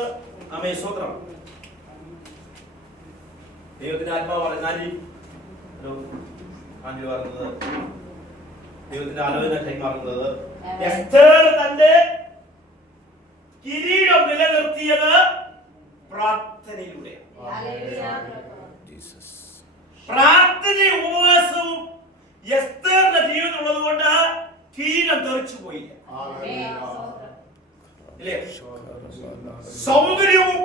അമേ സ്വത്രം ദൈവത്തിന്റെ ആത്മാവ് പറഞ്ഞാൽ പറഞ്ഞത് ദൈവത്തിന്റെ ആലോചന കൈമാറുന്നത് എസ്തേർ തന്റെ കിരീടം നിലനിർത്തിയത് പ്രാർത്ഥനയിലൂടെ. പ്രാർത്ഥനയും ഉപവാസവും എസ്തേറിന്റെ ജീവിതം ഉള്ളത് കൊണ്ട് കിരീടം തെറിച്ചു പോയില്ല. സൗന്ദര്യവും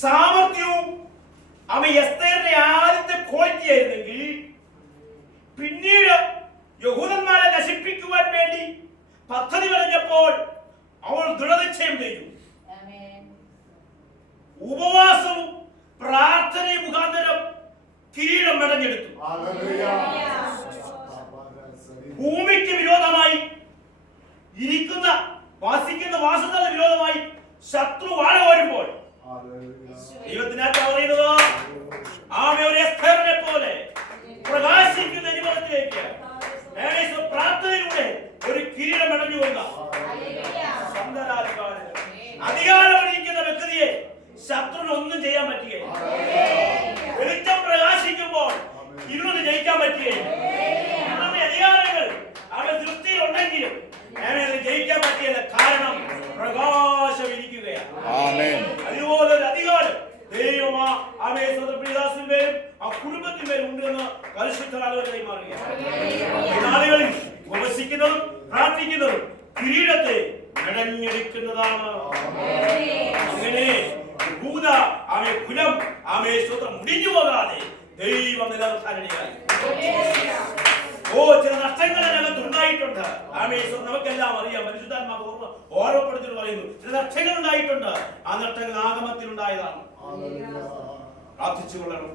സാമർഥ്യവും അവ എസ്തേറിന്റെ ആദ്യത്തെ ക്വാളിറ്റി ആയിരുന്നെങ്കിൽ പിന്നീട് യഹൂദന്മാരെ നശിപ്പിക്കുവാൻ വേണ്ടി പദ്ധതി പറഞ്ഞപ്പോൾ അവൾ ദൃഢനിശ്ചയം ചെയ്തു. ഉപവാസവും പ്രാർത്ഥനയും മുഖാന്തരം കിരീടം മെടഞ്ഞെടുത്തു. ഭൂമിക്ക് വിരോധമായി വാസിക്കുന്ന വാസത്തിന് വിരോധമായി ശത്രു വാഴ വരുമ്പോൾ ദൈവത്തിനകത്ത് പറയുന്നത് ആമേ ഒരു എസ്തേറിനെ പോലെ പ്രകാശിക്കുന്ന അനുഭവത്തിലേക്ക് പ്രാർത്ഥനയിലൂടെ ഒരു കിരീടം മെടഞ്ഞുകൊണ്ട അധികാരമിരിക്കുന്ന വ്യക്തിയെ ശത്രുവിന് ഒന്നും ചെയ്യാൻ പറ്റുകയില്ല. വെളിച്ചം പ്രകാശിക്കുമ്പോൾ ഇരുളിന് ജയിക്കാൻ പറ്റുകയില്ല. അധികാരങ്ങൾ അവരുടെ ദൃഷ്ടിയിൽ ഉണ്ടെങ്കിലും ജയിക്കാൻ പറ്റിയല്ല. കാരണം പ്രകാശം ഇരിക്കുകയാണ്. അതുപോലെ ഒരു അധികാരം ദൈവമാ അവയെ സ്വതന്ത്രിദാസിന്മേലും ആ കുടുംബത്തിന്മേലും ഉണ്ടെന്ന് പരിശുദ്ധ ആലോചനയായി മാറുകയാണ്. ഈ നാളുകളിൽ ഉപവസിക്കുന്നതും പ്രാർത്ഥിക്കുന്നതും കിരീടത്തെ മെടഞ്ഞെടുക്കുന്നതാണ്. അങ്ങനെ ഭൂത അവയെ കുലം അവയെ സ്വതം മുടിഞ്ഞു പോകാതെ ദൈവം നിലനിർത്താനിടയായി. ചില നഷ്ടങ്ങൾ അതിനകത്ത് ഉണ്ടായിട്ടുണ്ട്. നമുക്കെല്ലാം അറിയാം. പരിശുദ്ധാത്മാവ് ഓർമ്മപ്പെടുത്തി പറയുന്നു ചില നഷ്ടങ്ങൾ ഉണ്ടായിട്ടുണ്ട്. ആ നഷ്ടങ്ങൾ ആഗമത്തിൽ ഉണ്ടായതാണ്. പ്രാർത്ഥിച്ചു കൊള്ളണം,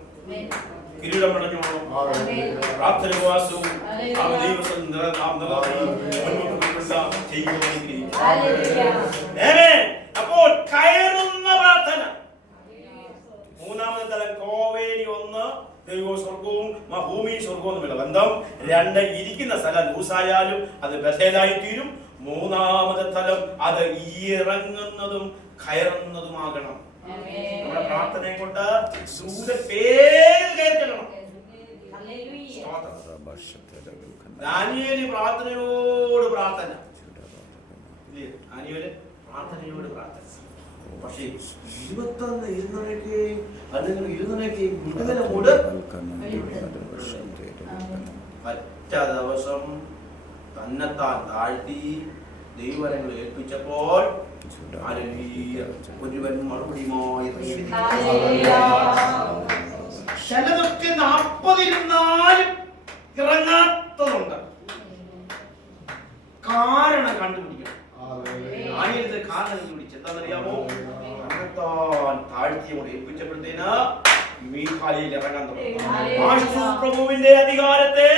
കിരീടം അടഞ്ഞോളണം. പ്രാർത്ഥന ഉപവാസവും അപ്പോൾ കയറുന്ന പ്രാർത്ഥന. മൂന്നാമത്തെ തലം കോവേരി. ഒന്ന് ദൈവവും സ്വർഗവും ഭൂമിയും സ്വർഗവും തമ്മിലുള്ള ബന്ധം. രണ്ട് ഇരിക്കുന്ന സ്ഥലം ലൂസായാലും അത് ബഥേലായി തീരും. മൂന്നാമത്തെ തലം അത് ഇറങ്ങുന്നതും കയറുന്നതുമാകണം. നമ്മുടെ പ്രാർത്ഥനയെ കൊണ്ട് ദാനിയേൽ പ്രാർത്ഥനയോട് പ്രാർത്ഥന. പക്ഷേ 21 ഇരുന്നൊക്കെ അല്ലെങ്കിൽ ഇരുന്നൊക്കെ വിടുതലോട് ഒറ്റ ദിവസം തന്നെത്താൻ താഴ്ത്തി ദൈവവരങ്ങൾ ഏൽപ്പിച്ചപ്പോൾ ഒരുവൻ മറുപടിയുമായി ചിലതൊക്കെ 40 ഇരുന്നാലും ഇറങ്ങാത്തതുണ്ട്. കാരണം കണ്ടുപിടിക്കണം. ആയിരത്തെ കാരണം കണ്ടുപിടിച്ചത് എന്താണെന്നറിയാമോ? താഴ്ത്തിയ കൊണ്ട് ഏൽപ്പിച്ചപ്പോഴത്തേന് മീഖായേൽ ഇറങ്ങാൻ തുടങ്ങി. പ്രഭുവിന്റെ അധികാരത്തെ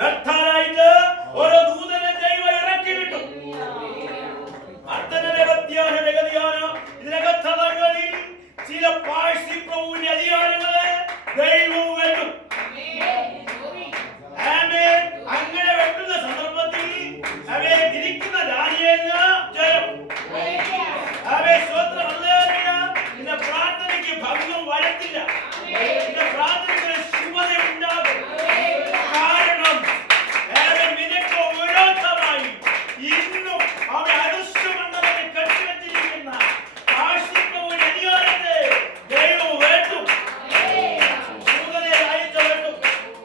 വ്യർത്ഥാനായിട്ട് ഓരോ ദൂതനെ ദൈവം ഇറക്കി വിട്ടു. ഇതിനകത്തങ്ങളിൽ ചില പാഴ്സി പ്രഭുവിന്റെ അധികാരങ്ങളെ ദൈവവും വെട്ടും. അങ്ങനെ വെട്ടുന്ന സന്ദർഭത്തിൽ അവയെ ഇരിക്കുന്ന ദാനിയേലിന് ജയം. നിന്റെ പ്രാർത്ഥനയ്ക്ക് ഭംഗം വരത്തില്ല. നിന്റെ പ്രാർത്ഥനയ്ക്ക് ശുഭത ഉണ്ടാകും. കാരണം നിനക്ക് വിരോധമായി ഇന്നും അവൻ അദൃശ്യമണ്ഡലത്തിൽ കെട്ടിവെച്ചിരിക്കുന്ന ആശുപത്രിയുടെ അധികാരത്തെ ദൈവം വേട്ടും. ശുഭതയെ അയച്ചു വേട്ടും.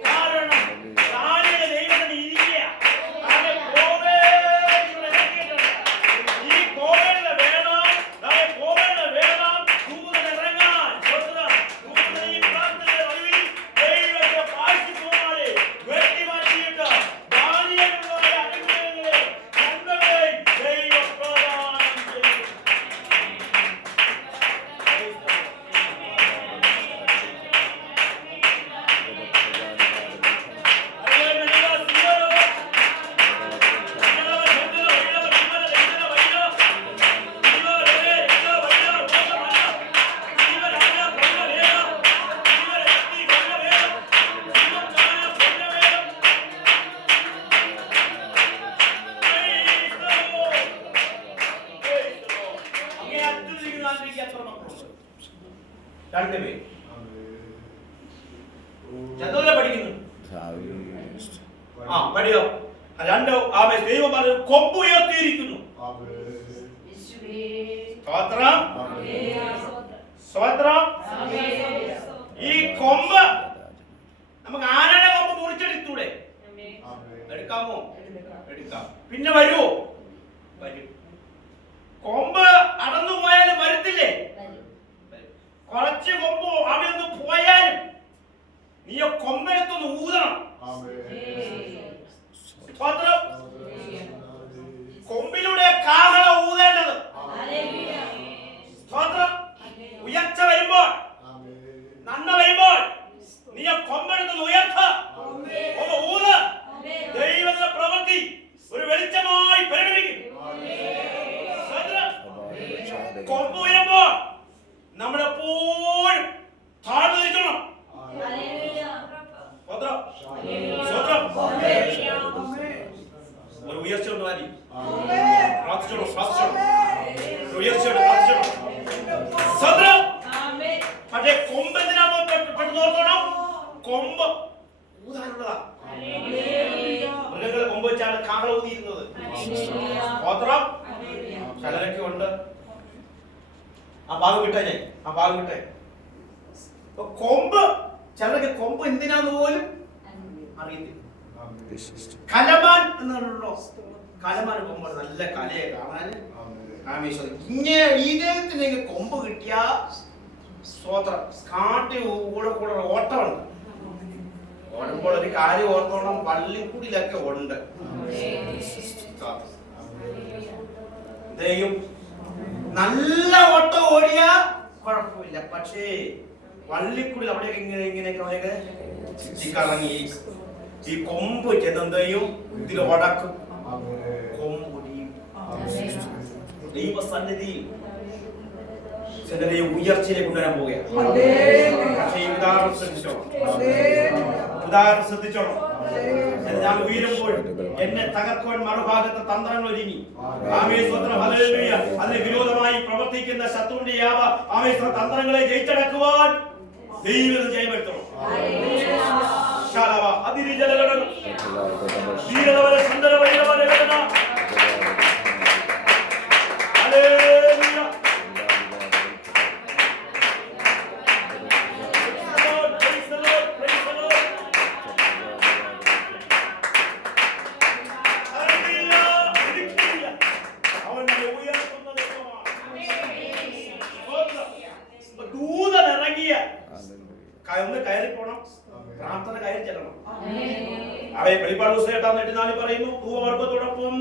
കാരണം ദാനിയേൽ ദൈവത്തിന് ഇരിക്കുക. അവൻ ഈ കോവലിലെ വേണം ദൂതൻ ഇറങ്ങാൻ. ദൂതൻ ഈ പ്രാർത്ഥനയുടെ ഒടുവിൽ ദൈവത്തെ പാഴ്സിപ്പോമാരെ വെട്ടിമാറ്റിയിട്ട് ദാനിയേലിനുള്ളവരെ അനുഗ്രഹങ്ങളെ നന്മകളെ ദൈവം പ്രദാനം ചെയ്യും. രണ്ടുപേര് ചതുര പഠിക്കുന്നു. പഠിയോ രണ്ടോ ആമേ. ദൈവം പറഞ്ഞു കൊമ്പ് ഉയർത്തിയിരിക്കുന്നു. സ്തോത്രം സ്തോത്രം. ഈ കൊമ്പ് നമുക്ക് ആനയുടെ കൊമ്പ് മുറിച്ചെടുത്തൂടെ? എടുക്കാമോ? എടുക്കാം. പിന്നെ വരുമോ? വരും. കൊമ്പ് അടന്നു പോയാലും വരത്തില്ലേ? കുറച്ച് കൊമ്പോ അവിടെ ഒന്ന് പോയാലും നീ കൊമ്പെടുത്തൊന്ന് ഊതണം. കൊമ്പിലൂടെ കാഹള ഊതേണ്ടത്. ഉയർച്ച വരുമ്പോൾ, നന്മ വരുമ്പോൾ നീ കൊമ്പെടുത്തൊന്ന് ഉയർത്ത, ഒന്ന് ഊത്. ദൈവത്തിന്റെ പ്രവൃത്തി ഒരു വെളിച്ചമായി പരിണമിക്കും. കൊമ്പ് ഉയരുമ്പോൾ നമ്മളെപ്പോഴും താഴ്ന്നു നിൽക്കണം. ഒരു ഉയർച്ച കൊണ്ട് മതി. പ്രാർത്ഥിച്ചോളൂ, പ്രാർത്ഥിച്ചോളൂ. ഉയർച്ചയോട് പ്രാർത്ഥിച്ചോളൂ. പക്ഷേ കൊമ്പ് എന്തിനാ പെട്ടെന്ന് ഓർക്കണം? കൊമ്പ് ഊതാനുള്ളതാ. മൃഗങ്ങളെ കൊമ്പ് വെച്ചാണ് കാള ഊതിയിരുന്നത്. ചിലരൊക്കെ ഉണ്ട്. ആ ഭാഗം വിട്ടേ ഞാൻ, ആ ഭാഗം വിട്ടേ. കൊമ്പ് ചിലരൊക്കെ കൊമ്പ് എന്തിനാന്ന് പോലും അറിയത്തില്ല. കലമാൻ എന്നാണല്ലോ. കലമാൻ കൊമ്പ് നല്ല കലയെ കാണാൻ. ഇങ്ങനെ ഇദ്ദേഹത്തിന് കൊമ്പ് കിട്ടിയ സ്വോത്രം കാട്ടി കൂടെ കൂടെ ഓട്ടമുണ്ട്. ഓടുമ്പോൾ ഒരു കാര്യം ഓർത്തോളം പള്ളിക്കൂടിലൊക്കെ ഉണ്ട്. ദൈവം നല്ല ഓട്ടം ഓടിയാ കുഴപ്പമില്ല. പക്ഷേ പള്ളിക്കുള്ളിൽ അവിടെയൊക്കെ ഇങ്ങനെയൊക്കെ അവിടെയൊക്കെ ചുറ്റിക്കറങ്ങി ഈ കൊമ്പ് ചെന്നെന്തെയും ഇതിൽ ഉടക്കും. കൊമ്പൊടിയും. ദൈവസന്നിധി ഉയർച്ചയിലേക്ക് കൊണ്ടുവരാൻ പോവുകയാണ്. പക്ഷേ ഈ ഉദാഹരണം ശ്രദ്ധിച്ചോളാം, ഉദാഹരണം ശ്രദ്ധിച്ചോളാം. ഞാൻ ഉയരുമ്പോൾ എന്നെ തകർക്കുവാൻ മറുഭാഗത്തെ തന്ത്രങ്ങൾ ഒരുങ്ങി. അതിന് വിരോധമായി പ്രവർത്തിക്കുന്ന ശത്രുവിന്റെ തന്ത്രങ്ങളെ ജയിച്ചടക്കുവാൻ ദൈവം ജയമെടുത്തണം. ഒന്ന് കയറി പോണം, പ്രാർത്ഥന കയറി ചെല്ലണം. അവയെ വെളിപ്പാട് ദിവസം 8:4 പറയുന്നു, ധൂപവർഗത്തോടൊപ്പം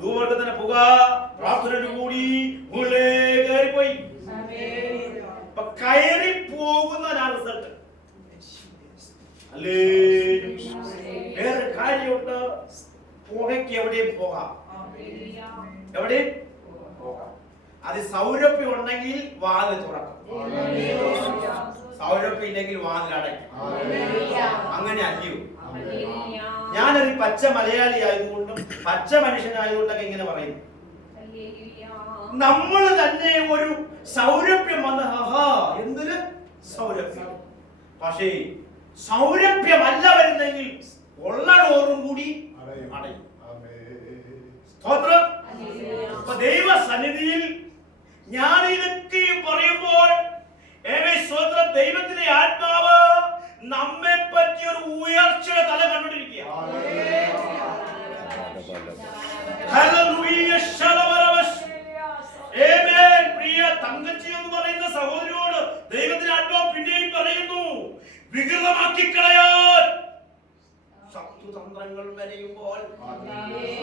ധൂപവർഗത്തിന് പുക പ്രാർത്ഥനയോട് കൂടി കയറിപ്പോയി. കയറി പോകുന്നതാണ് റിസൾട്ട്. അല്ലേ? വേറെ കാര്യമുണ്ട്. പുകയ്ക്ക് എവിടെയും പോകാം, എവിടെയും പോകാം. അത് സൗരഭ്യം ഉണ്ടെങ്കിൽ വാതിൽ തുറക്കും, സൗരഭ്യം ഇല്ലെങ്കിൽ വാതിൽ അടയ്ക്കും. അങ്ങനെ അല്ലയോ? ഞാനൊരു പച്ച മലയാളി ആയതുകൊണ്ടും പച്ച മനുഷ്യനായതുകൊണ്ടൊക്കെ ഇങ്ങനെ പറയും. നമ്മൾ തന്നെ ഒരു സൗരഭ്യം വന്ന് എന്തൊരു സൗരഭ്യം. പക്ഷേ സൗരഭ്യമല്ല വരുന്നെങ്കിൽ ഉള്ള ഡോറും കൂടി അടയും. സ്തോത്രം. ദൈവ സന്നിധിയിൽ ഞാൻ ഇതൊക്കെയും പറയുമ്പോൾ സ്തോത്രം, ദൈവത്തിന്റെ ആത്മാവ് നമ്മെ പറ്റി ഒരു ഉയർച്ചയുടെ തല കണ്ടുകൊണ്ടിരിക്കുക. പ്രിയ തങ്കച്ചി എന്ന് പറയുന്ന സഹോദരിയോട് ദൈവത്തിന്റെ ആത്മാവ് പിന്നെയും പറയുന്നു, വികൃതമാക്കി കളയാൻ ശത്രുതന്ത്രങ്ങൾ വരയുമ്പോൾ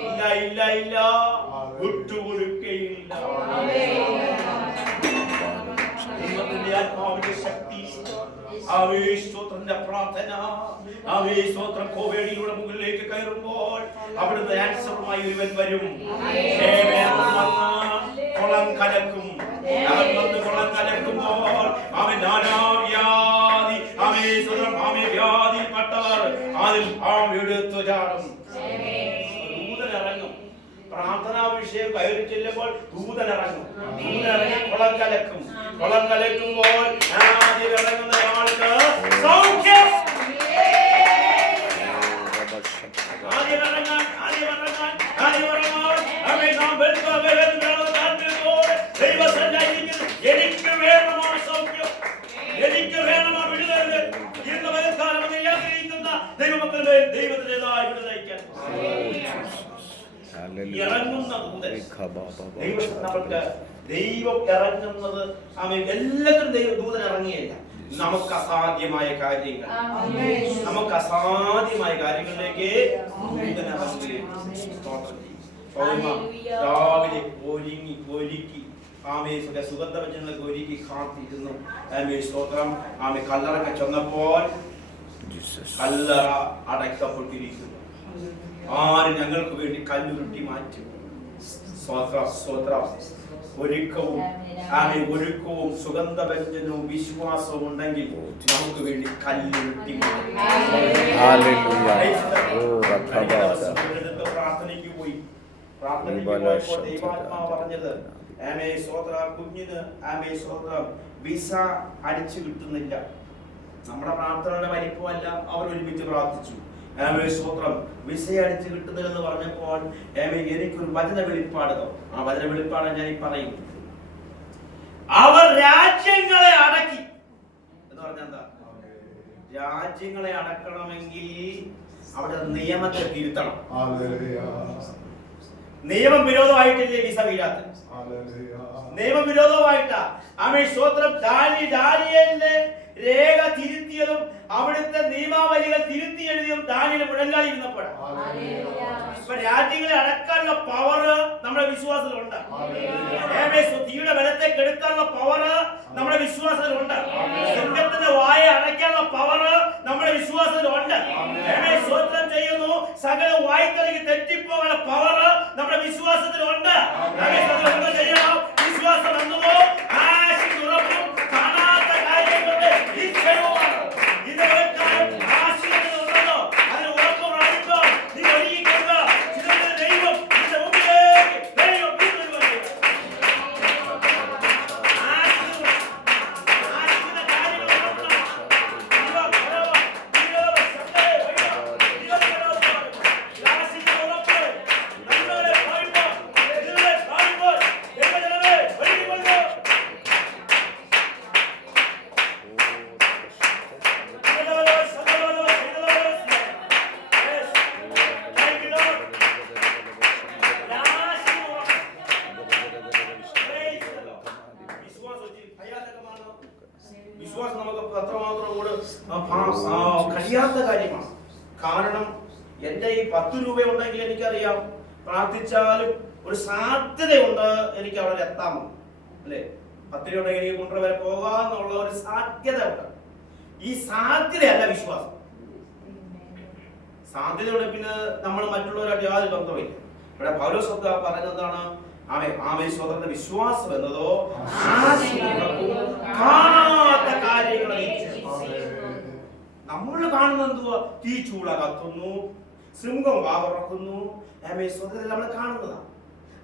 ഇല്ല ഇല്ല ഇല്ല, വിട്ടുകൊടുക്കയില്ല. ദൈവത്തിന്റെ ആത്മാവിന്റെ ശക്തി, ആവേശോത്രന്റെ പ്രാർത്ഥന, ആവേശോത്രം കോവേടിയുടെ മുകളിലേക്ക് കയറുമ്പോൾ അവിടുന്ന് ആൻസറുമായി ഒരുവൻ വരും. കുളം കലക്കും. അവൻ വന്ന് കുളം കലക്കുമ്പോൾ അവൻ നാനാവ്യാധി വ്യാധിപ്പെട്ടവർ അതിൽ എടുത്തു ചാടും. ദൂതനിറങ്ങും. പ്രാർത്ഥനാ വിഷയം കയറി ചെല്ലുമ്പോൾ ദൂതനിറങ്ങും. ദൂതനിറങ്ങി കുളം കലക്കും. കുളം കലക്കുമ്പോൾ ആദ്യം ഇറങ്ങുന്ന ആൾക്ക് സൗഖ്യം. എനിക്ക് വേണമാണ് സൗഖ്യം, എനിക്ക് വേണമാണ് വിടുതല് എന്ന് വയസ്സാനം ആഗ്രഹിക്കുന്ന ദൈവമക്കളുടെ ദൈവത്തിൻ്റെതായ വിടുതലയ്ക്കാൻ ഇറങ്ങുന്ന ദൂതൻ. നമുക്ക് ദൈവം ഇറങ്ങുന്നത് എല്ലാത്തിനും ദൂതൻ ഇറങ്ങിയല്ല. നമുക്ക് അസാധ്യമായ കാര്യങ്ങൾ, നമുക്ക് അസാധ്യമായ കാര്യങ്ങളിലേക്ക് ദൂതൻ ഇറങ്ങുകയും രാവിലെ ഒരുക്കി സുഗന്ധവ്യഞ്ജനങ്ങളൊക്കെ ഒരുക്കി കാത്തിരുന്നു. സ്തോത്രം. കല്ലറൊക്കെ ചെന്നപ്പോൾ കല്ലറ അടയ്ക്കപ്പെട്ടിരിക്കുന്നു. ആര് ഞങ്ങൾക്ക് വേണ്ടി കല്ലുരുട്ടി മാറ്റും? ഒരുക്കവും സുഗന്ധവ്യഞ്ജനവും വിശ്വാസവും ഉണ്ടെങ്കിൽ നമുക്ക് വേണ്ടി കല്ലുരുട്ടി പ്രാർത്ഥനയ്ക്ക് പോയി. പ്രാർത്ഥനയ്ക്ക് പോയപ്പോൾ ദൈവാത്മാവ് പറഞ്ഞത് കുഞ്ഞിന് വിസ അടിച്ചു കിട്ടുന്നില്ല. നമ്മുടെ പ്രാർത്ഥനയുടെ വലിപ്പമല്ല, അവർ ഒരുമിച്ച് പ്രാർത്ഥിച്ചു. വിസ അടിച്ചു കിട്ടുന്നില്ലെന്ന് പറഞ്ഞപ്പോൾ എനിക്കൊരു വചന വെളിപ്പാട്. ആ വചന വെളിപ്പാട് ഞാൻ പറയും. അവർ രാജ്യങ്ങളെ അടക്കി എന്ന് പറഞ്ഞാൽ എന്താ? രാജ്യങ്ങളെ അടക്കണമെങ്കിൽ അവിടെ നിയമത്തെ തിരുത്തണം. നിയമം വിരോധമായിട്ടില്ലേ വിസ വീഴാത്ത? നിയമം വിരോധമായിട്ടാ. സ്തോത്രം. ദാനിയേലിന്റെ രേഖ തിരുത്തിയതും അവിടുത്തെ നിയമാവലികൾ തിരുത്തി എഴുതിയും ദാനിയേൽ മുഴങ്ങാതിരുന്നപ്പോഴാണ്. രാജ്യങ്ങളെ അടക്കാനുള്ള പവറ് നമ്മുടെ വിശ്വാസത്തിലുണ്ട്. തീയുടെ ബലത്തെ കെടുക്കാനുള്ള പവറ് നമ്മുടെ വിശ്വാസത്തിലുണ്ട്. സിംഹത്തിന്റെ വായ അടയ്ക്കാനുള്ള പവറ് നമ്മുടെ വിശ്വാസത്തിലുണ്ട്. സ്തോത്രം ചെയ്യുന്നു. സകല വായ്ത്തലയ്ക്ക് തെറ്റിപ്പോകാനുള്ള പവറ് നമ്മുടെ വിശ്വാസത്തിലുണ്ട്. ചെയ്യണം. വിശ്വാസം എന്നതോ ആശുറപ്പും കാണാത്ത കാര്യങ്ങളുടെ നിശ്ചയവുമാണ്. ഇതുവരെക്കാലം ആശയങ്ങളുണ്ടല്ലോ, അതിന് ഉറപ്പ് പ്രാപിക്കാൻ നീ ഒരുങ്ങിക്കൊള്ളുക. ഇതിന്റെ ദൈവം നിന്റെ മുമ്പിലേക്ക് ദൈവം വിശ്വാസം നമുക്ക് അത്രമാത്രം കൂടെ കഴിയാത്ത കാര്യമാണ്. കാരണം എന്റെ ഈ 10 രൂപ ഉണ്ടെങ്കിൽ എനിക്കറിയാം പ്രാർത്ഥിച്ചാലും ഒരു സാധ്യതയുണ്ട് എനിക്ക് അവിടെ എത്താമോ, അല്ലേ? 10 രൂപ ഉണ്ടെങ്കിൽ എനിക്ക് കുണ്ടറ വരെ പോകാന്നുള്ള ഒരു സാധ്യത ഉണ്ട്. ഈ സാധ്യതയല്ല വിശ്വാസം. സാധ്യതയുടെ പിന്നെ നമ്മൾ മറ്റുള്ളവരായിട്ട് യാതൊരു ബന്ധമില്ല. ഇവിടെ പൗലോസ് പറഞ്ഞത് എന്താണ്? ആമേൻ സ്വതന്ത്ര വിശ്വാസം എന്നതോ കാണാത്ത കാര്യങ്ങളെ നമ്മൾ കാണുന്നത് എന്തുവാ? തീച്ചൂള കത്തുന്നു, സിംഹം വാവറക്കുന്നു. ആമേൻ സ്വതന്ത്രം നമ്മൾ കാണുന്നതാണ്.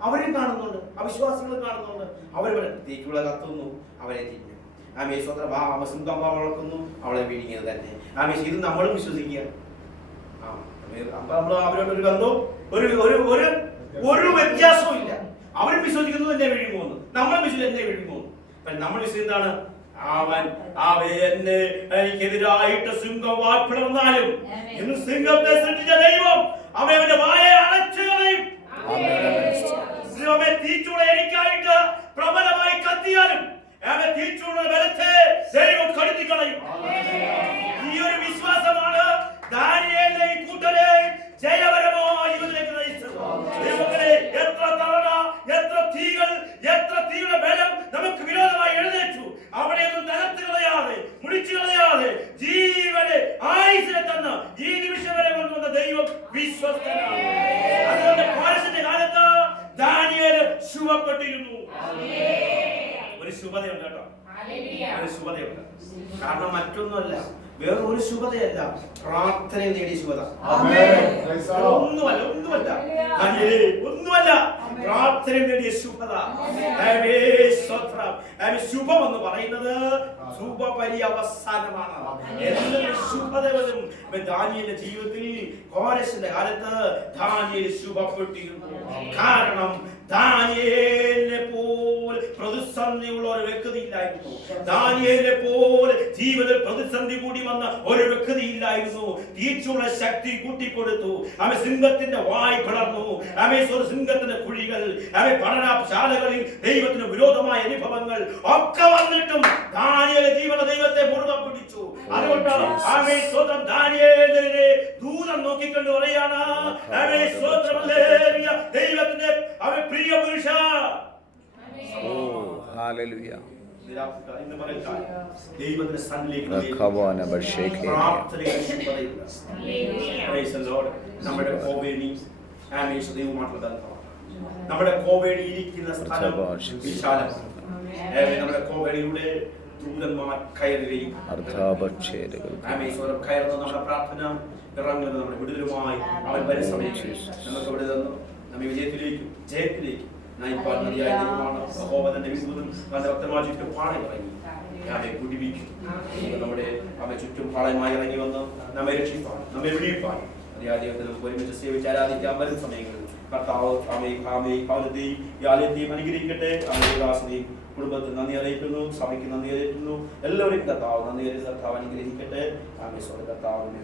അവരും കാണുന്നുണ്ട്, അവിശ്വാസികൾ കാണുന്നുണ്ട്. അവർ തീച്ചൂള കത്തുന്നു, അവരെ തിന്നു. ആമേൻ സ്വതന്ത്രം സിംഹം വാവറക്കുന്നു, അവളെ വിഴുങ്ങിയത് തന്നെ. ആമേൻ ഇത് നമ്മളും വിശ്വസിക്കുക. അപ്പൊ നമ്മൾ അവരോടൊരു ബന്ധവും ഒരു വ്യത്യാസവും ഇല്ല. അവരും വിശ്വസിക്കുന്നു എന്നെ വിഴുങ്ങുന്നു, നമ്മളും വിശ്വസിക്കുന്നു എന്നെ വിഴുങ്ങുന്നു. നമ്മൾ വിശ്വസിക്കുന്നതാണ് എനിക്കെതിരായിട്ട് സിംഹം വായ്പിളർന്നാലും ഇന്ന് സിംഹത്തെ സൃഷ്ടിച്ച ദൈവം അവന്റെ വായെ അടച്ചു കളയും. തീച്ചൂള എനിക്കായിട്ട് പ്രബലമായി കത്തിയാലും തീച്ചൂള ബലത്തെ ദൈവം കടത്തി കളയും. ഈ ഒരു വിശ്വാസമാണ് ദാനിയേലിനെ ഈ കൂട്ടരെ ജയപരമായി ഇതിലേക്ക് നയിച്ചത്. എത്ര തവണ, എത്ര തീയുടെ ബലം നമുക്ക് വിരോധമായി എഴുന്നേറ്റു, അവിടെയൊന്നും തകർത്ത് കളയാതെ, മുടിച്ചു കളയാതെ ജീവനെ ആയുസിനെ തന്ന ഈ നിമിഷം വരെ കൊണ്ടുവന്ന ദൈവം വിശ്വസ്തനാണ്. അതുകൊണ്ട് കോരസിന്റെ കാലത്ത് ദാനിയേല് ശുഭപ്പെട്ടിരുന്നു. ഒരു ശുഭതയുണ്ട് കേട്ടോ, ഒരു ശുഭതയുണ്ട്. കാരണം മറ്റൊന്നുമല്ല, വേറെ ഒരു ശുഭതയല്ല, പ്രാർത്ഥനയിൽ നേടിയ ശുഭത. ഒന്നുമല്ല പ്രാർത്ഥനയിൽ നേടിയ ശുഭത. ശുഭം എന്ന് പറയുന്നത് ശുഭപര്യവസാനമാണ്. ശുഭതകളും ദാനിയേലിന്റെ ജീവിതത്തിൽ കോരസിന്റെ കാലത്ത് ദാനിയേൽ ശുഭപ്പെട്ടിരുന്നു. കാരണം ദാനിയേലിനെ പോലെ പ്രതിസന്ധിയുള്ള ഒരു വ്യക്തി ഇല്ലായിരുന്നു. ദാനിയേലിനെ പോലെ ജീവിതത്തിൽ പ്രതിസന്ധി കൂടി വന്ന ഒരു വ്യക്തി ഇല്ലായിരുന്നു. തീച്ചുള്ള ശക്തി കൂട്ടിക്കൊടുത്തു. അവൻ സിംഹത്തിന്റെ വായ് പിളർന്നു. സിംഹത്തിന്റെ കുഴികൾ, പഠനശാലകളിൽ ദൈവത്തിന് വിരോധമായ അനുഭവങ്ങൾ ഒക്കെ വന്നിട്ടും ദാനിയേൽ ജീവന ദൈവത്തെ മുറുകെ പിടിച്ചു. അതുകൊണ്ട് സ്വന്തം ദാനിയേലിനെ ദൂരം നോക്കിക്കൊണ്ട് പറയാണ്, ദൈവത്തിന്റെ അവൻ പ്രിയ പുരുഷ. ദൈവത്തിന്റെ സന്നിധിയിലേക്ക് നമ്മുടെ കോവേണി ദൈവമായിട്ടുള്ള ബന്ധമാണ്. നമ്മുടെ കോവേണി ഇരിക്കുന്ന സ്ഥലം വിശാലമാണ്. നമ്മുടെ കോവേണിയുടെ ദൂതന്മാർ കയറുകയും കയറുന്ന നമ്മുടെ പ്രാർത്ഥന ഇറങ്ങുന്നത് നമ്മുടെ വിടുതലുമായി അവൻ വരെ സമയം നമുക്ക് ഇവിടെ നിന്ന് നമ്മെ വിജയത്തിലേക്കും ജയത്തിലേക്കും നയിപ്പാൻ മതിയായ ദൈവമാണ്. യഹോവയുടെ വിശുദ്ധനും തന്റെ ഭക്തന്മാർ ചുറ്റും പാളയം ഇറങ്ങി നമ്മെ കുടിപ്പിക്കും. നമ്മുടെ നമ്മെ ചുറ്റും പാളയമായി ഇറങ്ങി വന്ന് നമ്മെ രക്ഷിപ്പാൻ, നമ്മെ വിടിയിപ്പാൻ മതിയായ ദൈവത്തെ നമുക്ക് ഒരുമിച്ച് സേവിച്ച് ആരാധിക്കാൻ വരും സമയങ്ങളിൽ കർത്താവ് ഈ ആലയത്തെയും അനുഗ്രഹിക്കട്ടെ. ദാസനെയും കുടുംബത്തിന് നന്ദി അറിയിക്കുന്നു, സഭയ്ക്ക് നന്ദി അറിയിക്കുന്നു. എല്ലാവരും കർത്താവ് നന്ദി അറിയിച്ച് കർത്താവ് അനുഗ്രഹിക്കട്ടെ. കർത്താവിനെ